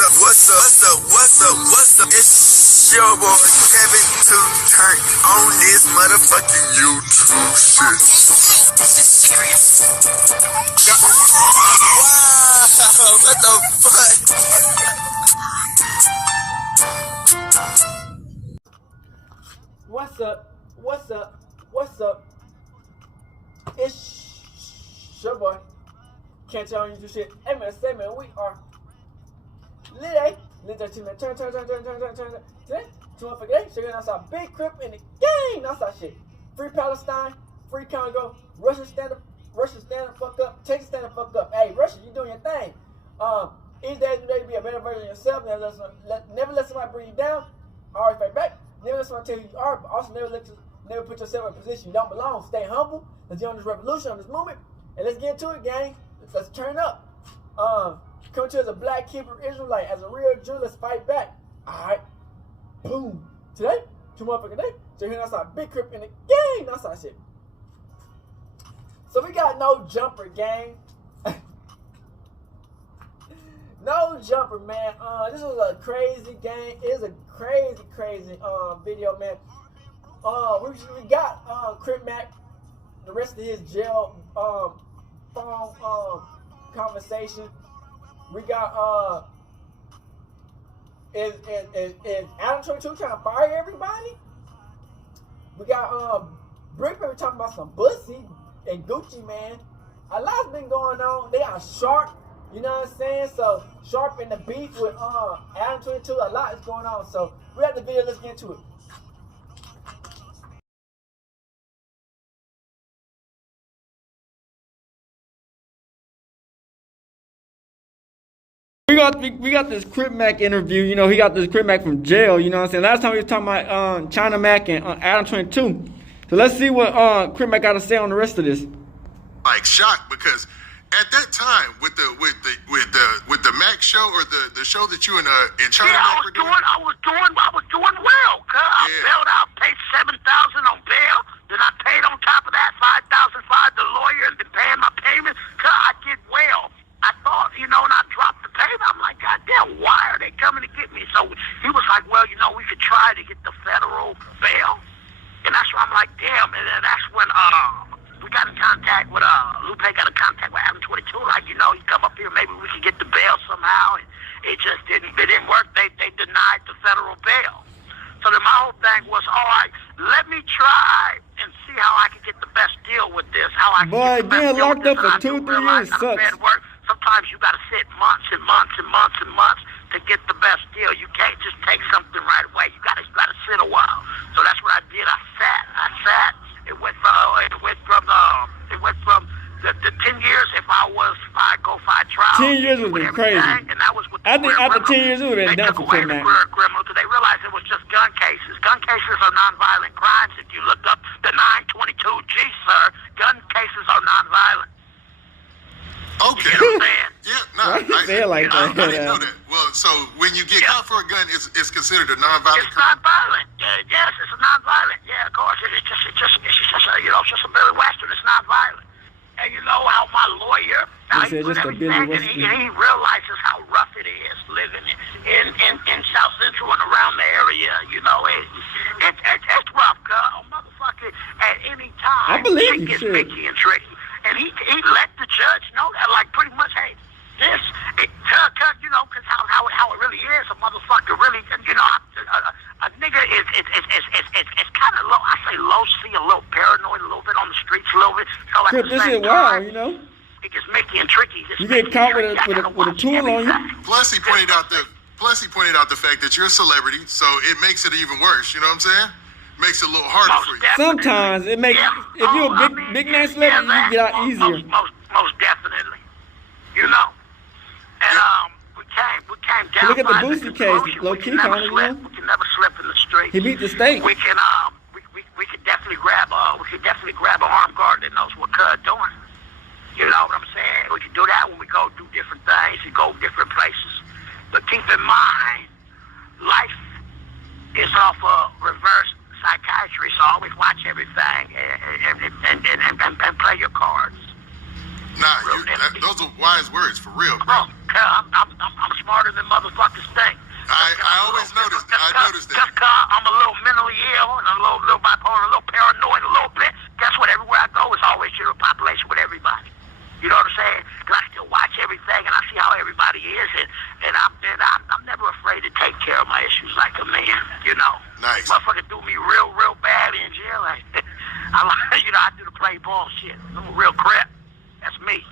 What's up? It's your boy Kevin to turn on this motherfucking YouTube shit. This is serious. Wow, what the fuck? What's up? It's your boy. Can't tell you shit. Hey man, say man, we are lit. Man. Turn. Today, 248. So that's big crip in the game. That's our shit. Free Palestine, free Congo. Russia stand up, fuck up. Texas stand up, fuck up. Hey, Russia, you doing your thing. Each day is ready to be a better version of yourself. Never let somebody bring you down. Always fight back. Never let somebody tell you you are, but also never put yourself in a position you don't belong. Stay humble. Let's get on this revolution, on this movement, and let's get into it, gang. Let's turn up. Come to as a black Hebrew Israelite, as a real Jew. Let's fight back. All right. Boom. Today, 2 motherfucking day. So here that's our big crip in the game. That's our shit. So we got Nojumper, gang. Nojumper, man. This was a crazy game. It is a crazy video, man. We got Crip Mac, the rest of his jail phone conversation. We got is Adam 22 trying to fire everybody? We got Briccbaby talking about some pussy and Gucci, man. A lot's been going on. They are sharp, you know what I'm saying? So Sharp in the beef with Adam 22, a lot is going on. So we have the video, let's get into it. We got this Crip Mac interview. You know, he got this Crip Mac from jail. You know what I'm saying? Last time we was talking about China Mac and Adam 22. So let's see what Crip Mac got to say on the rest of this. Like shocked because at that time with the Mac show or the show that you and China Mac were doing. I was doing well. I bailed out, paid $7,000 on bail. Then I paid on top of that $5,000 for the lawyer and been paying my payment. I did well. I thought, and I dropped the payment. I'm like, God damn, why are they coming to get me? So he was like, well, we could try to get the federal bail. And that's why I'm like, damn. And then that's when we got in contact with, Lupe got in contact with Adam 22. Like, you come up here, maybe we could get the bail somehow. And it just didn't work. They denied the federal bail. So then my whole thing was, all right, let me try and see how I can get the best deal with this. How I can get the best being deal locked with up this. for 2-3 years sucks. Sometimes you got to sit months and months to get the best deal. You can't just take something right away. You got to sit a while. So that's what I did. I sat. It went from the 10 years if I trial. 10 years would have been crazy. And that was with I think after 10 years it would have been done for Crip Mac. Criminal because they realized it was just gun cases. Gun cases are nonviolent crimes. If you look up the 922G, sir, gun cases are nonviolent. Okay. You know what I'm saying? Yeah, I didn't know that. Well, so when you get caught for a gun, it's considered a nonviolent crime. It's nonviolent. Yes, it's a nonviolent. Yeah, of course. It's just a very Western. It's nonviolent. And you know how my lawyer, he realizes how rough it is living in South Central and around the area. It's rough, girl. Motherfucker, at any time, I believe you gets should. picky and tricky. And he let the judge know that, like, pretty much, hey, because how it really is, a motherfucker really, a nigga is kind of low, I say low-C, a little paranoid, a little bit on the streets, a little bit. So at Crip, this is wild, It gets Mickey and tricky. You get caught with a tool on you. Plus, he pointed out the fact that you're a celebrity, so it makes it even worse. You know what I'm saying? Makes it a little harder for you. Sometimes it makes if you're a big name celebrity, you get out easier. Most definitely. And we came down. Look at the Boosie case, low key kind of. We can never slip in the street. He beat the state. We can definitely grab an armed guard that knows what Cud doing. You know what I'm saying? We can do that when we go do different things and go different places. But keep in mind, life is off of reverse psychiatry, so always watch everything and play your cards. Nah, those are wise words for real, bro. I'm smarter than motherfuckers and I'm never afraid to take care of my issues like a man, you know. Nice. Motherfucker do me real bad in jail. Like, I do the play ball shit. I'm a real crip. That's me.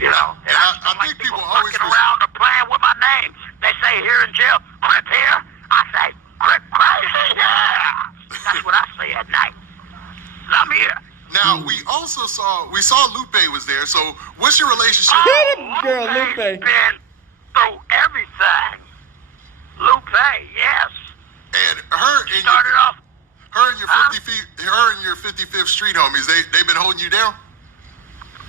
You know. And I think people always fucking around or playing with my name. They say here in jail, crip here. I say, crip crazy, yeah. That's what I say at night. I'm here. Now we saw Lupe was there. So what's your relationship? Girl, Lupe. Been through everything. Lupe, yes. And her and Started off. her and your 55th Street homies, they've been holding you down.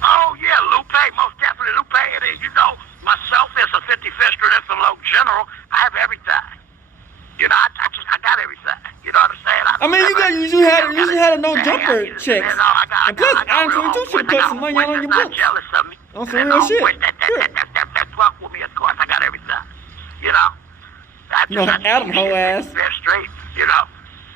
Oh yeah, Lupe, most definitely Lupe. And you know, myself as a 55th Street Inflow General, I have everything. You know, I got everything. You know what I'm saying? I mean, you had a Nojumper check. And plus, Iron 22 should put some money out on your books. Jealous of me. On some real shit. That fuck with me, of course. I got everything. You know? Adam hoe ass. Straight, you know?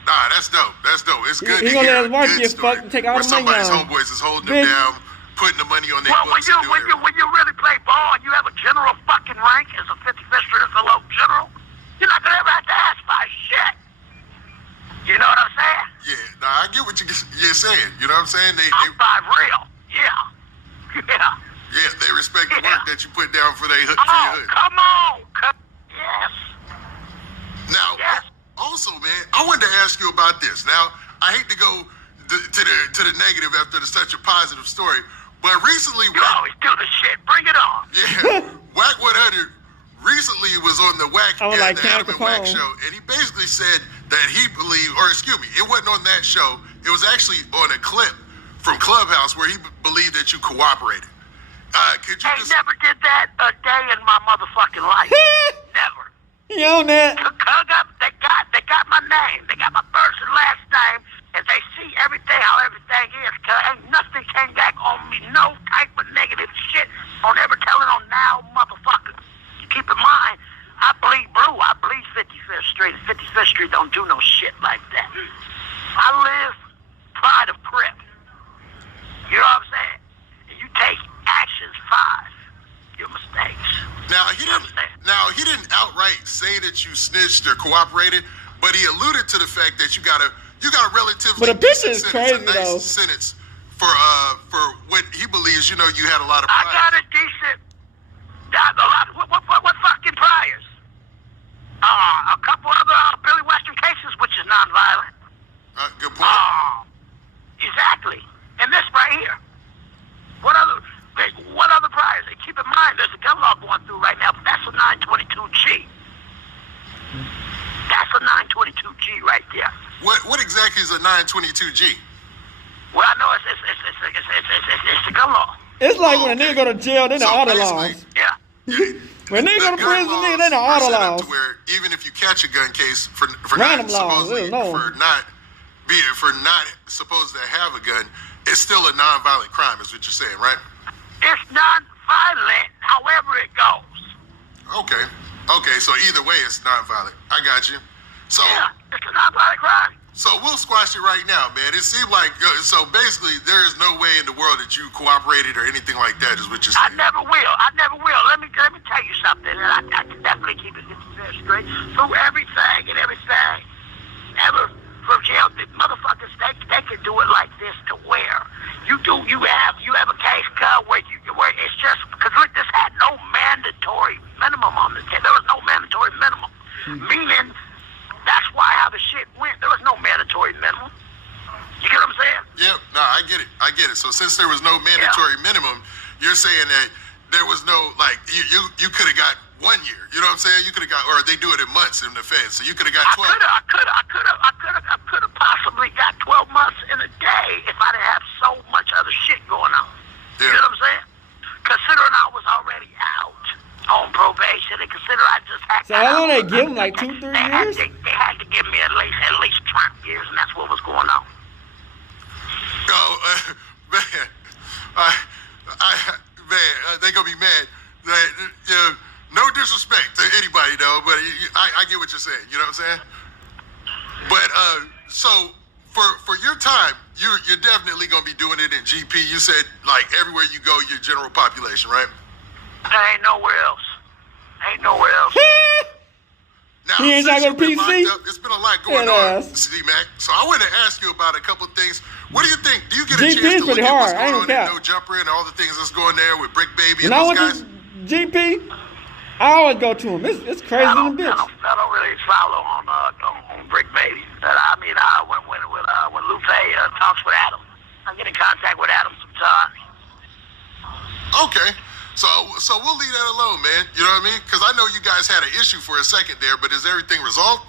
Nah, that's dope. That's dope. It's good. He gonna let his wife get fucked and take all the money somebody's out. homeboys is holding them down, putting the money on their Well, books. when you really play ball and you have a general fucking rank as a 55th Street Inflow General, you're not gonna ever have to ask for shit. You know what I'm saying? Yeah, nah, I get what you're saying. You know what I'm saying? I'm 5 real. Yeah. Yeah. Yeah, they respect the work that you put down for their hood. Come on. Yes. Now, Yes. also, man, I wanted to ask you about this. Now, I hate to go to the negative after such a positive story, but recently, You always do the shit. Bring it on. yeah, Whack 100 recently was on the Whack Oh, like the Adam and Whack Capone. show, and he basically said that he believed, or excuse me, it wasn't on that show. It was actually on a clip from Clubhouse where he believed that you cooperated. Could you They just? never did that a day in my motherfucking life. Never. He on that. They got my name. They got my first and last name, and they see everything, how everything is. Cause ain't nothing came back on me, no type of negative shit on ever telling on now, motherfucker. Keep in mind, I bleed blue. I bleed 55th Street. 55th Street don't do no shit like that. I live pride of crip. You know what I'm saying? And you take actions 5. Your mistakes. Now he didn't outright say that you snitched or cooperated, but he alluded to the fact that you got a relatively But a bitch is decent crazy, sentence, a nice though. sentence for what he believes. You know, you had a lot of I pride. got a decent. What fucking priors? A couple other Billy Western cases, which is nonviolent. Good point. Exactly. And this right here. What other priors? And keep in mind, there's a gun law going through right now, but that's a 922G. That's a 922G right there. What exactly is a 922G? Well, I know it's a gun law. It's like when a nigga go to jail, then the auto basically- laws. Yeah. When nigga go to prison, nigga, then the auto laws. To where even if you catch a gun case for Random not laws, supposedly no. for not supposed to have a gun, it's still a nonviolent crime, is what you're saying, right? It's non-violent, however it goes. Okay, so either way, it's nonviolent. I got you. So, Yeah, it's a non-violent crime. so we'll squash it right now, man. It seemed like, so basically, there is no way in the world that you cooperated or anything like that, is what you're I saying. never will. Let me tell you something, and I can definitely keep it straight through everything and everything. Ever from jail, the motherfuckers they can do it like this to where you have a case cut where it's just because look, this had no mandatory minimum on this case. There was no mandatory minimum, meaning that's why how the shit went. There was no mandatory minimum. You get what I'm saying? Yep, no, I get it. So since there was no mandatory minimum, you're saying that there was no, like, you could have got 1 year. You know what I'm saying? You could have got, or they do it in months in the feds, so you could have got 12. I could have possibly got 12 months in a day if I didn't have so much other shit going on. Yeah. You know what I'm saying? Considering I was already out on probation, and consider I just had. So how long they give him, like 2-3 years? They had to give me at least 20 years, and that's what was going on. Oh, man, they gonna be mad. That, no disrespect to anybody though, but I get what you're saying. You know what I'm saying? But so for your time, you're definitely gonna be doing it in GP. You said like everywhere you go, your general population, right? There ain't nowhere else. Now, He ain't since trying to go you've to been PC? locked up, it's been a lot going Yeah, on, C-Mac. So I want to ask you about a couple things. What do you think? Do you get a GP chance is to look pretty at what's hard. I going ain't on cap. in Nojumper and all the things that's going there with Briccbaby When and I those went guys? to GP, I always go to him. It's crazy I than a don't bitch. really follow on Briccbaby. But I mean, when Lupe talks with Adam, I get in contact with Adam sometimes. Okay. So we'll leave that alone, man. You know what I mean? Because I know you guys had an issue for a second there, but is everything resolved?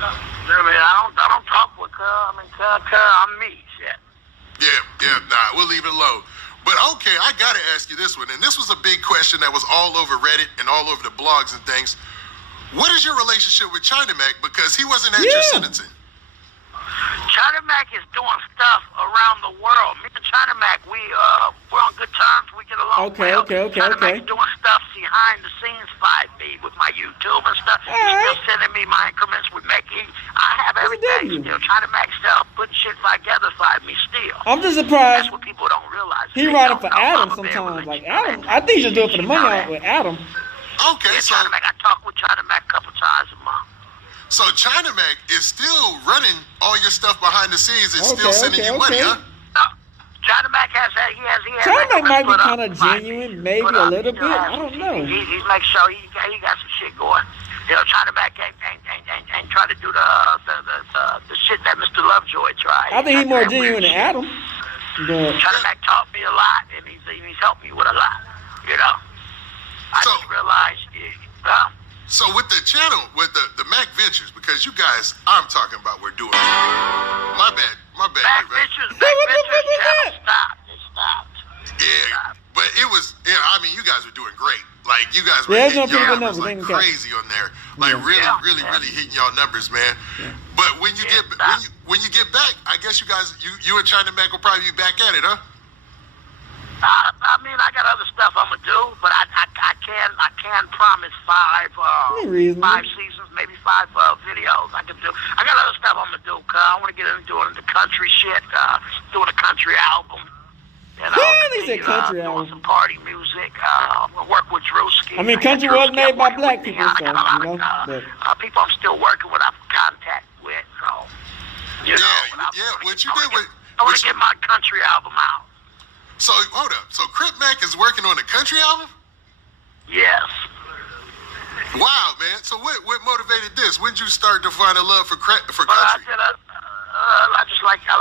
I mean, I don't talk with Cuz. I mean, Cuz, I'm me. Shit. Yeah, nah, we'll leave it alone. But okay, I gotta ask you this one, and this was a big question that was all over Reddit and all over the blogs and things. What is your relationship with China Mac? Because he wasn't at your sentencing. China Mac is doing stuff around the world. Me and China Mac, we're on good terms. We get along well. China Mac's doing stuff behind the scenes, 5B, with my YouTube and stuff. He's still sending me my increments with Mickey. I have everything still. China Mac still putting shit together, 5B still. I'm just surprised. That's what people don't realize. He riding for Adam sometimes. Like Adam, I think he just do it for the money out with Adam. Okay, yeah, so China Mac, I talk with China Mac a couple times a month. So China Mac is still running all your stuff behind the scenes and still sending you money, huh? No, China Mac has. China Mac might be kind of genuine, maybe a little bit. I don't know. He's make sure he got some shit going. You know, China Mac ain't try to do the shit that Mr. Lovejoy tried. I think he's more genuine than Adam. But China Mac taught me a lot, and he's helped me with a lot. You know, I just realized. So with the channel, with the Mac Ventures, because you guys, I'm talking about, we're doing. My bad. Mac Ventures channel stopped. It stopped. Yeah, but it was. Yeah, I mean, you guys were doing great. Like you guys were hitting y'all numbers like crazy on there. Like really hitting y'all numbers, man. Yeah. But when you get back, I guess you and China Mac will probably be back at it, huh? I mean, I got other stuff I'm gonna do, but I can promise five seasons, maybe 5 videos I can do. I got other stuff I'm gonna do. Cause I want to get into doing the country shit, doing a country album. You know, doing some party music. Work with Drewski. I mean, country was made by black people, so people I'm still working with, I'm in contact with. So, what you did with. I want to get my country album out. So, hold up. So, Crip Mac is working on a country album? Yes. Wow, man. So, what motivated this? When did you start to find a love for country? I just like the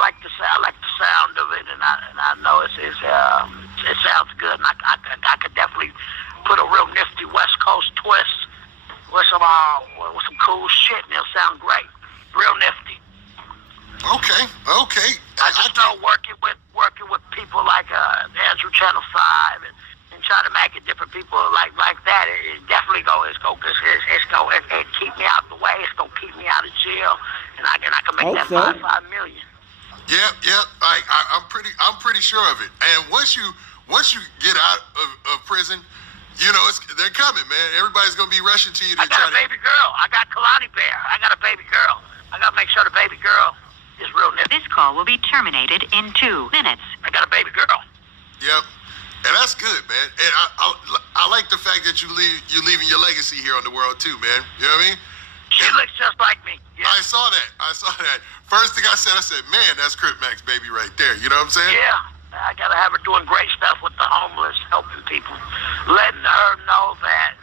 sound of it, and I know it sounds good, and I could definitely put a real nifty West Coast twist with some cool shit, and it'll sound great. Real nifty. Okay. I just know working with people like Andrew Channel 5 and trying to make it different people like that. It definitely it's gonna keep me out the way. It's gonna keep me out of jail, and I can make that $5 million. Yep. I'm pretty sure of it. And once you get out of prison, you know they're coming, man. Everybody's gonna be rushing to you. I got a baby girl. I got Kalani Bear. I got a baby girl. I gotta make sure the baby girl is real nifty. This call will be terminated in 2 minutes. I got a baby girl. Yep. And that's good, man. And I like the fact that you're leaving your legacy here on the world too, man. You know what I mean? She looks just like me. Yeah. I saw that. First thing I said, man, that's Crip Mac's baby right there. You know what I'm saying? Yeah. I gotta have her doing great stuff with the homeless, helping people, letting her know that,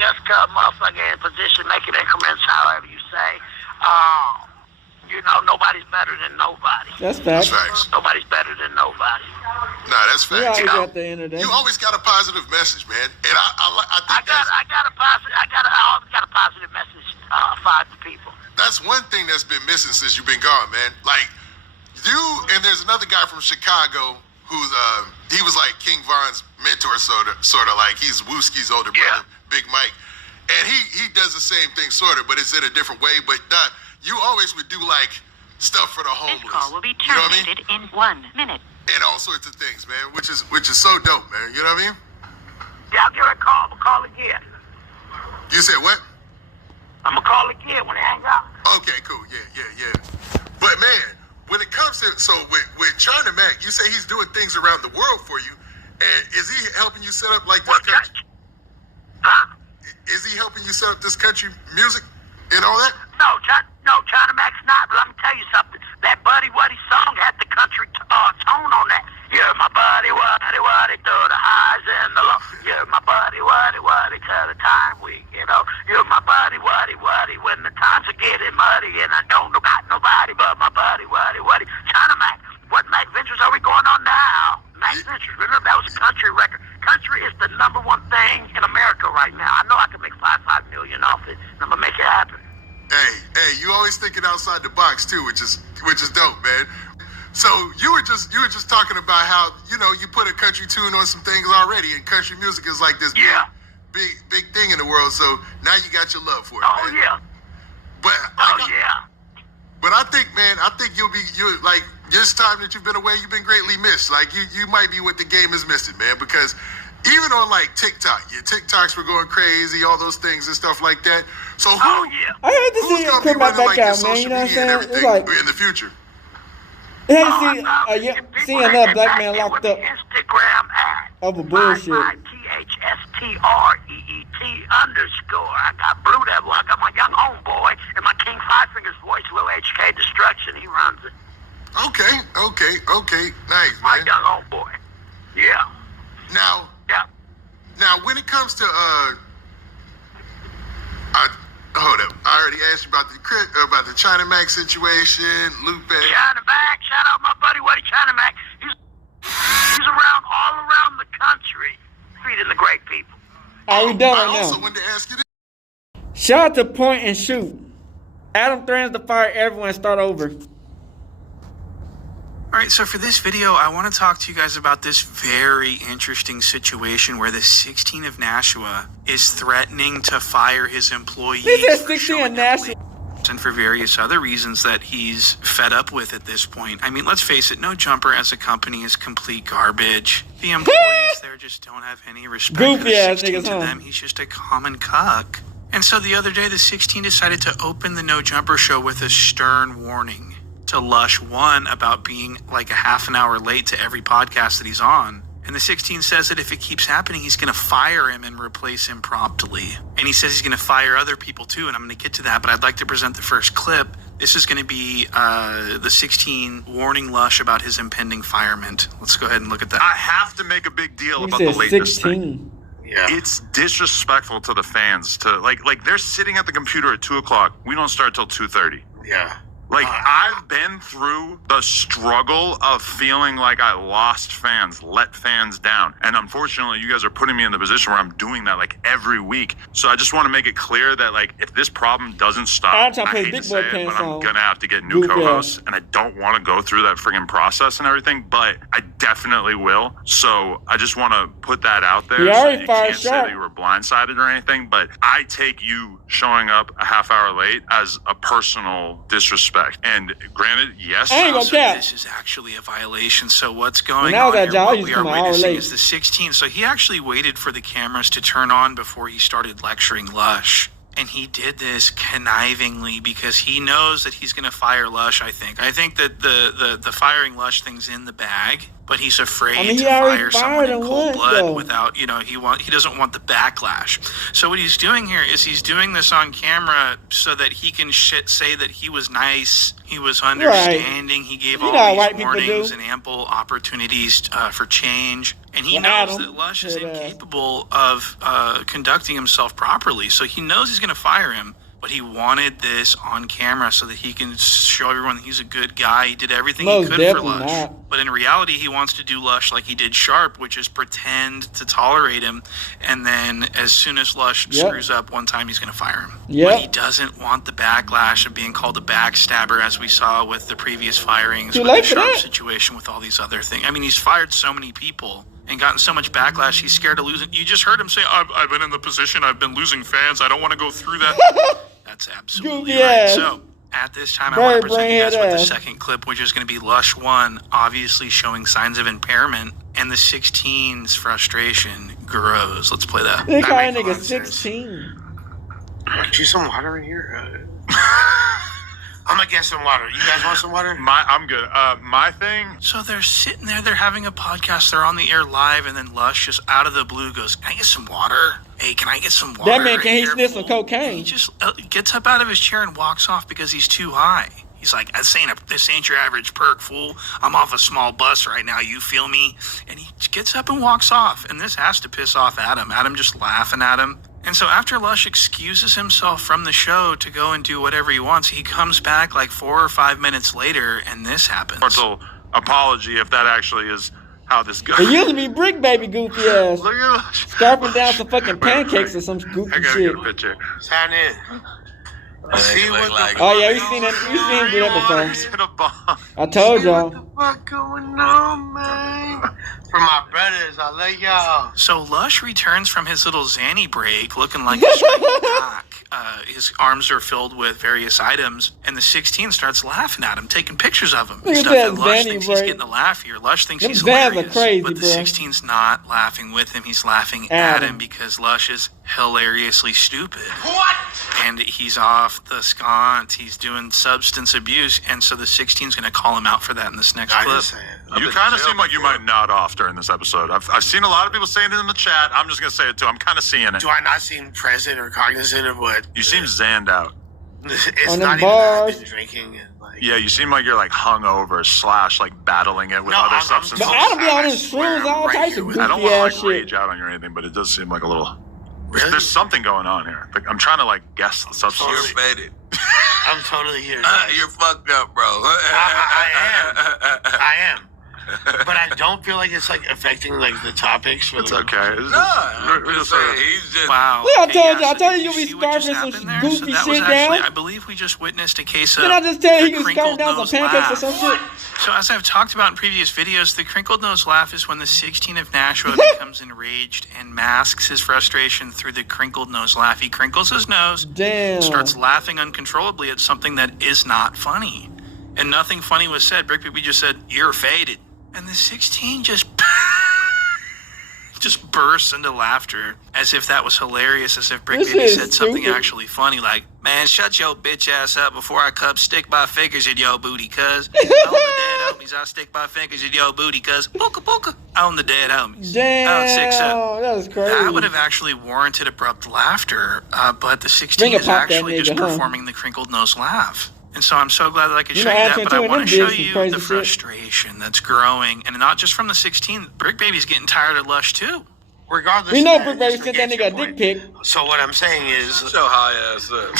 just come motherfucker in position, making increments, however you say. Nobody's better than nobody. That's facts. Nobody's better than nobody. Nah, that's facts. At the end of the day. You always got a positive message, man. And I think I always got a positive message for the people. That's one thing that's been missing since you've been gone, man. Like you and there's another guy from Chicago who's he was like King Von's mentor, sort of like he's Wooski's older brother, Big Mike, and he does the same thing sort of, but it's in a different way. But you always would do like stuff for the homeless. This call will be terminated in 1 minute. And all sorts of things, man, which is so dope, man. You know what I mean? Yeah, I'll give her a call. I'm gonna call again. You said what? I'm gonna call again when it hangs out. Okay, cool. Yeah. But man, when it comes to with China Mac, you say he's doing things around the world for you, and is he helping you set up like this country? Huh? Is he helping you set up this country music and all that? No, China Mac's not. But let me tell you something. That Buddy Wuddy song had the country tone on that. You're my buddy, Wuddy, Wuddy, through the highs and the lows. You're my buddy, Wuddy, Wuddy, till the time we get old. You're my buddy, Wuddy, Wuddy, when the times are getting muddy and I don't got nobody but my buddy, Wuddy, Wuddy. China Mac, what Mac Ventures are we going on now? Mac Ventures, remember that was a country record. Country is the #1 thing in America right now. I know I can make $5 million off it, and I'm gonna make it happen. Hey, you always thinking outside the box too, which is dope, man. So you were just talking about how, you know, you put a country tune on some things already, and country music is like this big thing in the world. So now you got your love for it. Oh, man. yeah. But I think, man, you're like, this time that you've been away, you've been greatly missed. Like you might be what the game is missing, man, because even on like TikTok, your TikToks were going crazy, all those things and stuff like that. So I hate to see it come back out, man. You know what I'm saying? It's like in the future. I hate to see another black man locked up Instagram at over bullshit. THSTREET_. I got Blue Devil. I got my young homeboy and my King Five Fingers voice, Lil HK Destruction. He runs it. Okay. Nice, My man. young homeboy. Yeah. Now, when it comes to hold up. I already asked you about the China Mac situation, Lupe. China Mac, shout out my buddy Wuddy China Mac. He's around all around the country, feeding the great people. Are we done I right also now? wanted to ask you this. Shout out to Point and Shoot. Adam threatens to fire everyone and start over. All right, so for this video, I want to talk to you guys about this very interesting situation where the 16 of Nashua is threatening to fire his employees. He said for 16 showing of up Nashua. late and for various other reasons that he's fed up with at this point. I mean, let's face it, Nojumper as a company is complete garbage. The employees there just don't have any respect for Goofy the ass 16 niggas, to huh? them. He's just a common cuck. And so the other day, the 16 decided to open the Nojumper show with a stern warning to Lush, one, about being like a half an hour late to every podcast that he's on. And the 16 says that if it keeps happening, he's going to fire him and replace him promptly. And he says he's going to fire other people too, and I'm going to get to that, but I'd like to present the first clip. This is going to be the 16 warning Lush about his impending firement. Let's go ahead and look at that. I have to make a big deal He about the said lateness 16. thing. Yeah. It's disrespectful to the fans to like they're sitting at the computer at 2:00. We don't start till 2:30. Yeah. Like, I've been through the struggle of feeling like I lost fans, let fans down. And unfortunately, you guys are putting me in the position where I'm doing that, like, every week. So I just want to make it clear that, like, if this problem doesn't stop, I'm trying to I play hate Big to Boy say it, Pants but I'm song. going to have to get new Goofy co-hosts. ass. And I don't want to go through that friggin' process and everything, but I definitely will. So I just want to put that out there. He So already you fired can't say Sharp. that you were blindsided or anything, but I take you showing up a half hour late as a personal disrespect. And granted, yes, I ain't gonna So cap. this is actually a violation. So what's going When I was on at here? job, I What used we to are come an hour witnessing late. is the 16. So he actually waited for the cameras to turn on before he started lecturing Lush. And he did this connivingly because he knows that he's going to fire Lush, I think. I think that the firing Lush thing's in the bag, but he's afraid I mean, he to already fire fired someone in him cold once, blood though. without, he doesn't want the backlash. So what he's doing here is he's doing this on camera so that he can say that he was nice, he was understanding, he gave You all know how these white people warnings do. and ample opportunities for change. And he Well, knows Adam that Lush is said, incapable of conducting himself properly. So he knows he's going to fire him, but he wanted this on camera so that he can show everyone that he's a good guy. He did everything Most he could for definitely Lush. not. But in reality, he wants to do Lush like he did Sharp, which is pretend to tolerate him. And then as soon as Lush Yep. screws up one time, he's going to fire him. Yep. But he doesn't want the backlash of being called a backstabber, as we saw with the previous firings, Too with late the for Sharp that. situation, with all these other things. I mean, he's fired so many people and gotten so much backlash, he's scared of losing. You just heard him say, I've been in the position, I've been losing fans, I don't want to go through that. That's absolutely Goofy right. ass. So, at this time, I want to Bird present you guys brain with the ass. second clip, which is going to be Lush 1, obviously showing signs of impairment, and the 16's frustration grows. Let's play that. They call That that makes a nigga lot of sense. 16. Get you some water in here? I'm gonna get some water. You guys want some water? I'm good. My thing, So they're sitting there, they're having a podcast, they're on the air live, and then Lush just out of the blue goes, can I get some water? hey, can I get some water? That man can't sniff some And cocaine. he just gets up out of his chair and walks off because he's too high. He's like, this ain't your average perk, fool. I'm off a small bus right now, you feel me? And he gets up and walks off. And this has to piss off Adam. Adam just laughing at him. And so after Lush excuses himself from the show to go and do whatever he wants, he comes back like 4 or 5 minutes later, and this happens. Apology if that actually is how this goes. It used to be Briccbaby goofy ass. Look at Lush. Scarfing down some fucking pancakes or some I goofy gotta shit. get a picture. Sign in. See what the Oh yeah, we seen him do that He's before. in a bomb. I told y'all. fuck going on, man? For my brothers, I love y'all. So Lush returns from his little Zanny break looking like a straight cock. His arms are filled with various items, and the 16 starts laughing at him, taking pictures of him. Look at Stuff that that Lush Zanny thinks he's break. getting a laugh here. Lush thinks Them he's Zans are hilarious, crazy, but the bro. 16's not laughing with him. He's laughing At at him. him because Lush is hilariously stupid. What? And he's off the sconce. He's doing substance abuse, and so the 16's going to call him out for that in this next I clip. just saying. You kind of seem like you might nod off during this episode. I've seen a lot of people saying it in the chat. I'm just going to say it too. I'm kind of seeing it. Do I not seem present or cognizant of what? You seem zanned out. It's On not them even that I've bars. been drinking and like. Yeah, you seem like you're like hungover / like battling it with No, other I'm substances. But Adam be on his I swear shrooms, I'm all right types here of with- I don't goofy want ass to like shit. rage out on you or anything, but it does seem like a little. Really? There's something going on here. Like, I'm trying to like guess the substance. You're faded. I'm totally here. guys. You're fucked up, bro. I am. But I don't feel like it's like affecting like the topics. For It's the, okay. It's No, I'm we're just just saying, he's just. Wow. Look, I Okay, told you- I so told you did you'll be see what just scarfing some happened there? goofy So that shit was actually, down. I believe we just witnessed a case of Did I just tell you the he was crinkled scarfing down some nose pancakes or laugh. some shit? So as I've talked about in previous videos, the crinkled nose laugh is when the 16 of Nashua becomes enraged and masks his frustration through the crinkled nose laugh. He crinkles his nose, Damn. starts laughing uncontrollably at something that is not funny. And nothing funny was said. Briccbaby just said, "You're faded." And the 16 just bursts into laughter as if that was hilarious, as if This Briccbaby is said something stupid. actually funny, like, "Man, shut your bitch ass up before I come stick my fingers in your booty, cuz. On the dead homies, I stick my fingers in your booty, cuz. Polka polka. On the dead homies. Damn, 6 up. that was crazy. That would have actually warranted abrupt laughter, but the 16 Finger is pop that actually just nigga, huh? performing the crinkled nose laugh. And so I'm so glad that I could You show know, you that, Anthony but I too, and want them to show did some you crazy the shit. frustration that's growing. And not just from the 16, Briccbaby's getting tired of Lush too. regardless. We know of that, Briccbaby just sent that forget nigga your a dick point. pic. So what I'm saying is, Shut your high ass up.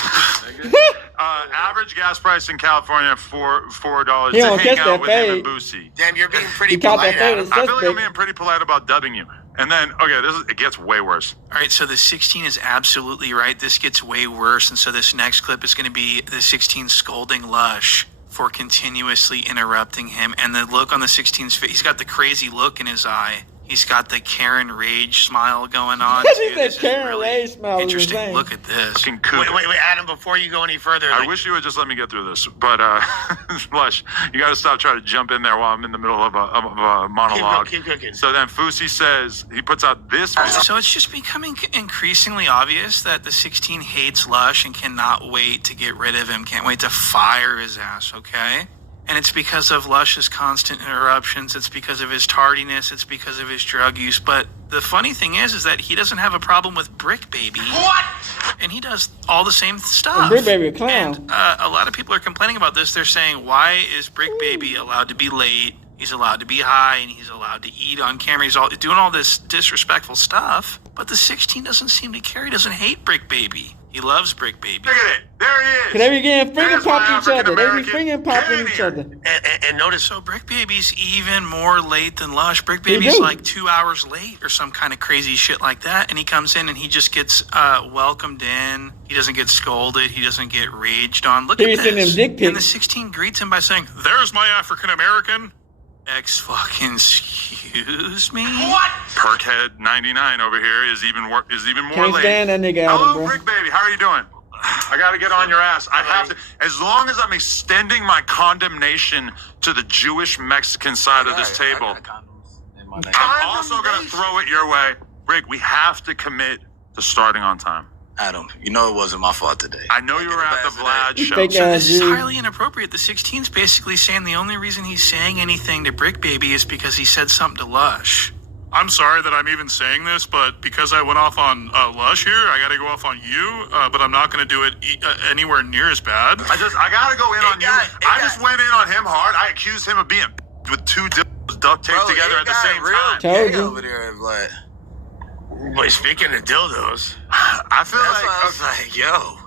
Average gas price in California $4 He to don't hang catch out that with him fade. and Boosie. damn, you're being pretty He caught polite, that fade. Adam. I feel like I'm Suspect. being pretty polite about dubbing you. And then, okay, it gets way worse. All right, so the 16 is absolutely right. This gets way worse. And so this next clip is going to be the 16 scolding Lush for continuously interrupting him. And the look on the 16's face, he's got the crazy look in his eye. He's got the Karen Rage smile going on. He too. said This is Karen really Rage smile was interesting. insane. Look at this. Fucking cougar. Wait, Adam. Before you go any further, I like, wish you would just let me get through this, but Lush, you got to stop trying to jump in there while I'm in the middle of a monologue. keep cooking. So then Fousey says he puts out this. So it's just becoming increasingly obvious that the 16 hates Lush and cannot wait to get rid of him, can't wait to fire his ass, okay? And it's because of Lush's constant interruptions, it's because of his tardiness, it's because of his drug use. But the funny thing is that he doesn't have a problem with Briccbaby. What? And he does all the same stuff. Briccbaby a clown. And a lot of people are complaining about this. They're saying, why is Briccbaby allowed to be late? He's allowed to be high, and he's allowed to eat on camera. He's doing all this disrespectful stuff. But the 16 doesn't seem to care. He doesn't hate Briccbaby. He loves Briccbaby. Look at it. There he is. Cause they be getting finger There's my popping each other. They be African-American finger popping each king other. And notice, So Briccbaby's even more late than Lush. He Briccbaby's do. like 2 hours late or some kind of crazy shit like that. And he comes in and he just gets welcomed in. He doesn't get scolded. He doesn't get raged on. Look He at be sending this. him dick pics. And the 16 greets him by saying, "There's my African-American." Excuse me? what? Perkhead 99 over here is even more Can't late. stand that nigga Adam, Hello, bro. Briccbaby. How are you doing? I got to get on your ass. I have to. As long as I'm extending my condemnation to the Jewish-Mexican side of this table, I'm also going to throw it your way. Rick, we have to commit to starting on time. Adam, you know it wasn't my fault today. I know you were at the Vlad show. Fake So ass this is Jew. highly inappropriate. The 16's basically saying the only reason he's saying anything to Briccbaby is because he said something to Lush. I'm sorry that I'm even saying this, but because I went off on Lush here, I got to go off on you. But I'm not going to do it anywhere near as bad. I got to go in on you. I just went in on him hard. I accused him of being with two dildos duct taped together at the same time. Told you. Over there, but speaking of dildos, I feel I like was like, yo.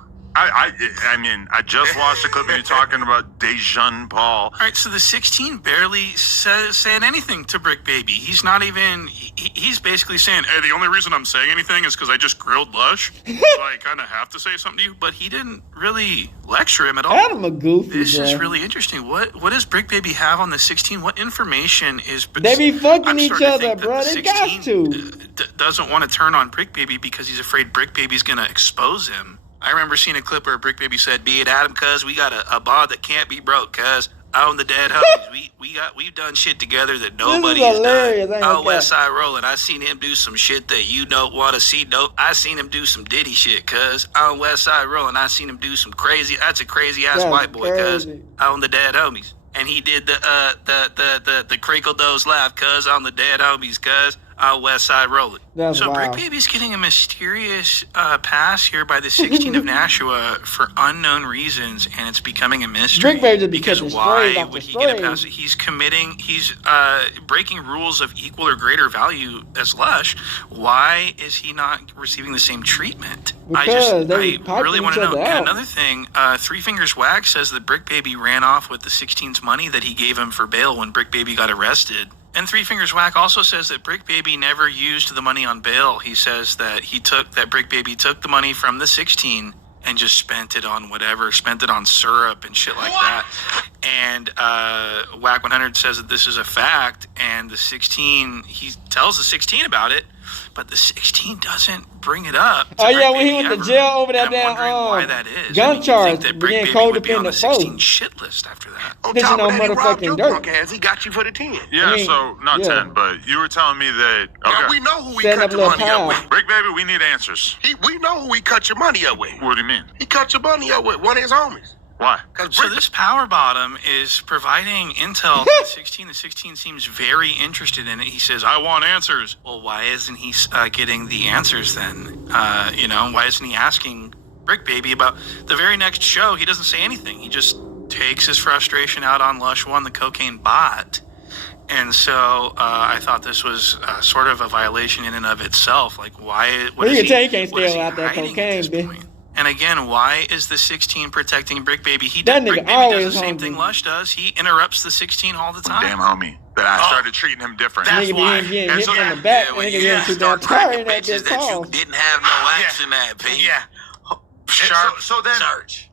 I mean, I just watched a clip of you talking about Dejan Paul. All right, so the 16 barely said anything to Briccbaby. He's not even. He's basically saying, "Hey, the only reason I'm saying anything is because I just grilled Lush, so I kind of have to say something to you." But he didn't really lecture him at all. Adam a goofy. This bro. is really interesting. What does Briccbaby have on the 16? What information is? They be fucking I'm each starting to other, think bro. that the They got 16 to. Doesn't want to turn on Briccbaby because he's afraid Briccbaby's gonna expose him. I remember seeing a clip where Briccbaby said, "Be it Adam, cuz we got a bond that can't be broke, cuz I own the dead homies. We've done shit together that nobody has hilarious. done. I ain't Oh, West Side Rollin', I seen him do some shit that you don't want to see. Dope. I seen him do some Diddy shit, cuz I own West Side Rollin'. I seen him do some crazy. That's a crazy ass That's white boy, cuz crazy. I own the dead homies." And he did the crinkle doze laugh, cuz on the dead homies, cuz on West Side Rollin'. That's So wild. Briccbaby's getting a mysterious pass here by the 16 of Nashua for unknown reasons, and it's becoming a mystery. Briccbaby just Because catching why strays off would the he get a strays. pass? He's breaking rules of equal or greater value as Lush. Why is he not receiving the same treatment? Because they I piping really want to each know. other And out. another thing, Three Fingers Wag says that Briccbaby ran off with the 16's money that he gave him for bail when Briccbaby got arrested. And Three Fingers Whack also says that Briccbaby never used the money on bail. He says that Briccbaby took the money from the 16 and just spent it on whatever, spent it on syrup and shit like that. And Whack 100 says that this is a fact, and the 16, he tells the 16 about it, but the 16 doesn't bring it up. Oh, yeah, when he Briccbaby went to ever. jail over that I'm damn, wondering why that is. gun you'd charge, think that being Briccbaby would be on the codependent 16 folk. shit list after that. On Snitching top of on that, he robbed motherfucking your dirt. punk ass. He got you for the 10. Yeah, I mean, so not yeah. 10, but you were telling me that. Okay, Now, we know who we Setting cut up your little money up pile. with. Briccbaby, we need answers. We know who we cut your money up with. What do you mean? He cut your money up with one of his homies. Why? So this power bottom is providing intel to the 16. The 16 seems very interested in it. He says, "I want answers." Well, why isn't he getting the answers then? Why isn't he asking Briccbaby about the very next show? He doesn't say anything. He just takes his frustration out on Lush One, the cocaine bot. And so I thought this was sort of a violation in and of itself. Like, why? What You is can tell you can't what is steal he out that hiding at cocaine, this bitch. point? And again, why is the 16 protecting Briccbaby? That nigga Briccbaby always does the same hungry. thing Lush does. He interrupts the 16 all the time. Damn homie. That I started treating him different. That's Nigga why. be getting And hit so- from the back. Yeah, when Nigga you getting too damn start tired cracking in that bitches bitch that you call. didn't have no action at, P. Yeah. Sharp. So then, Search.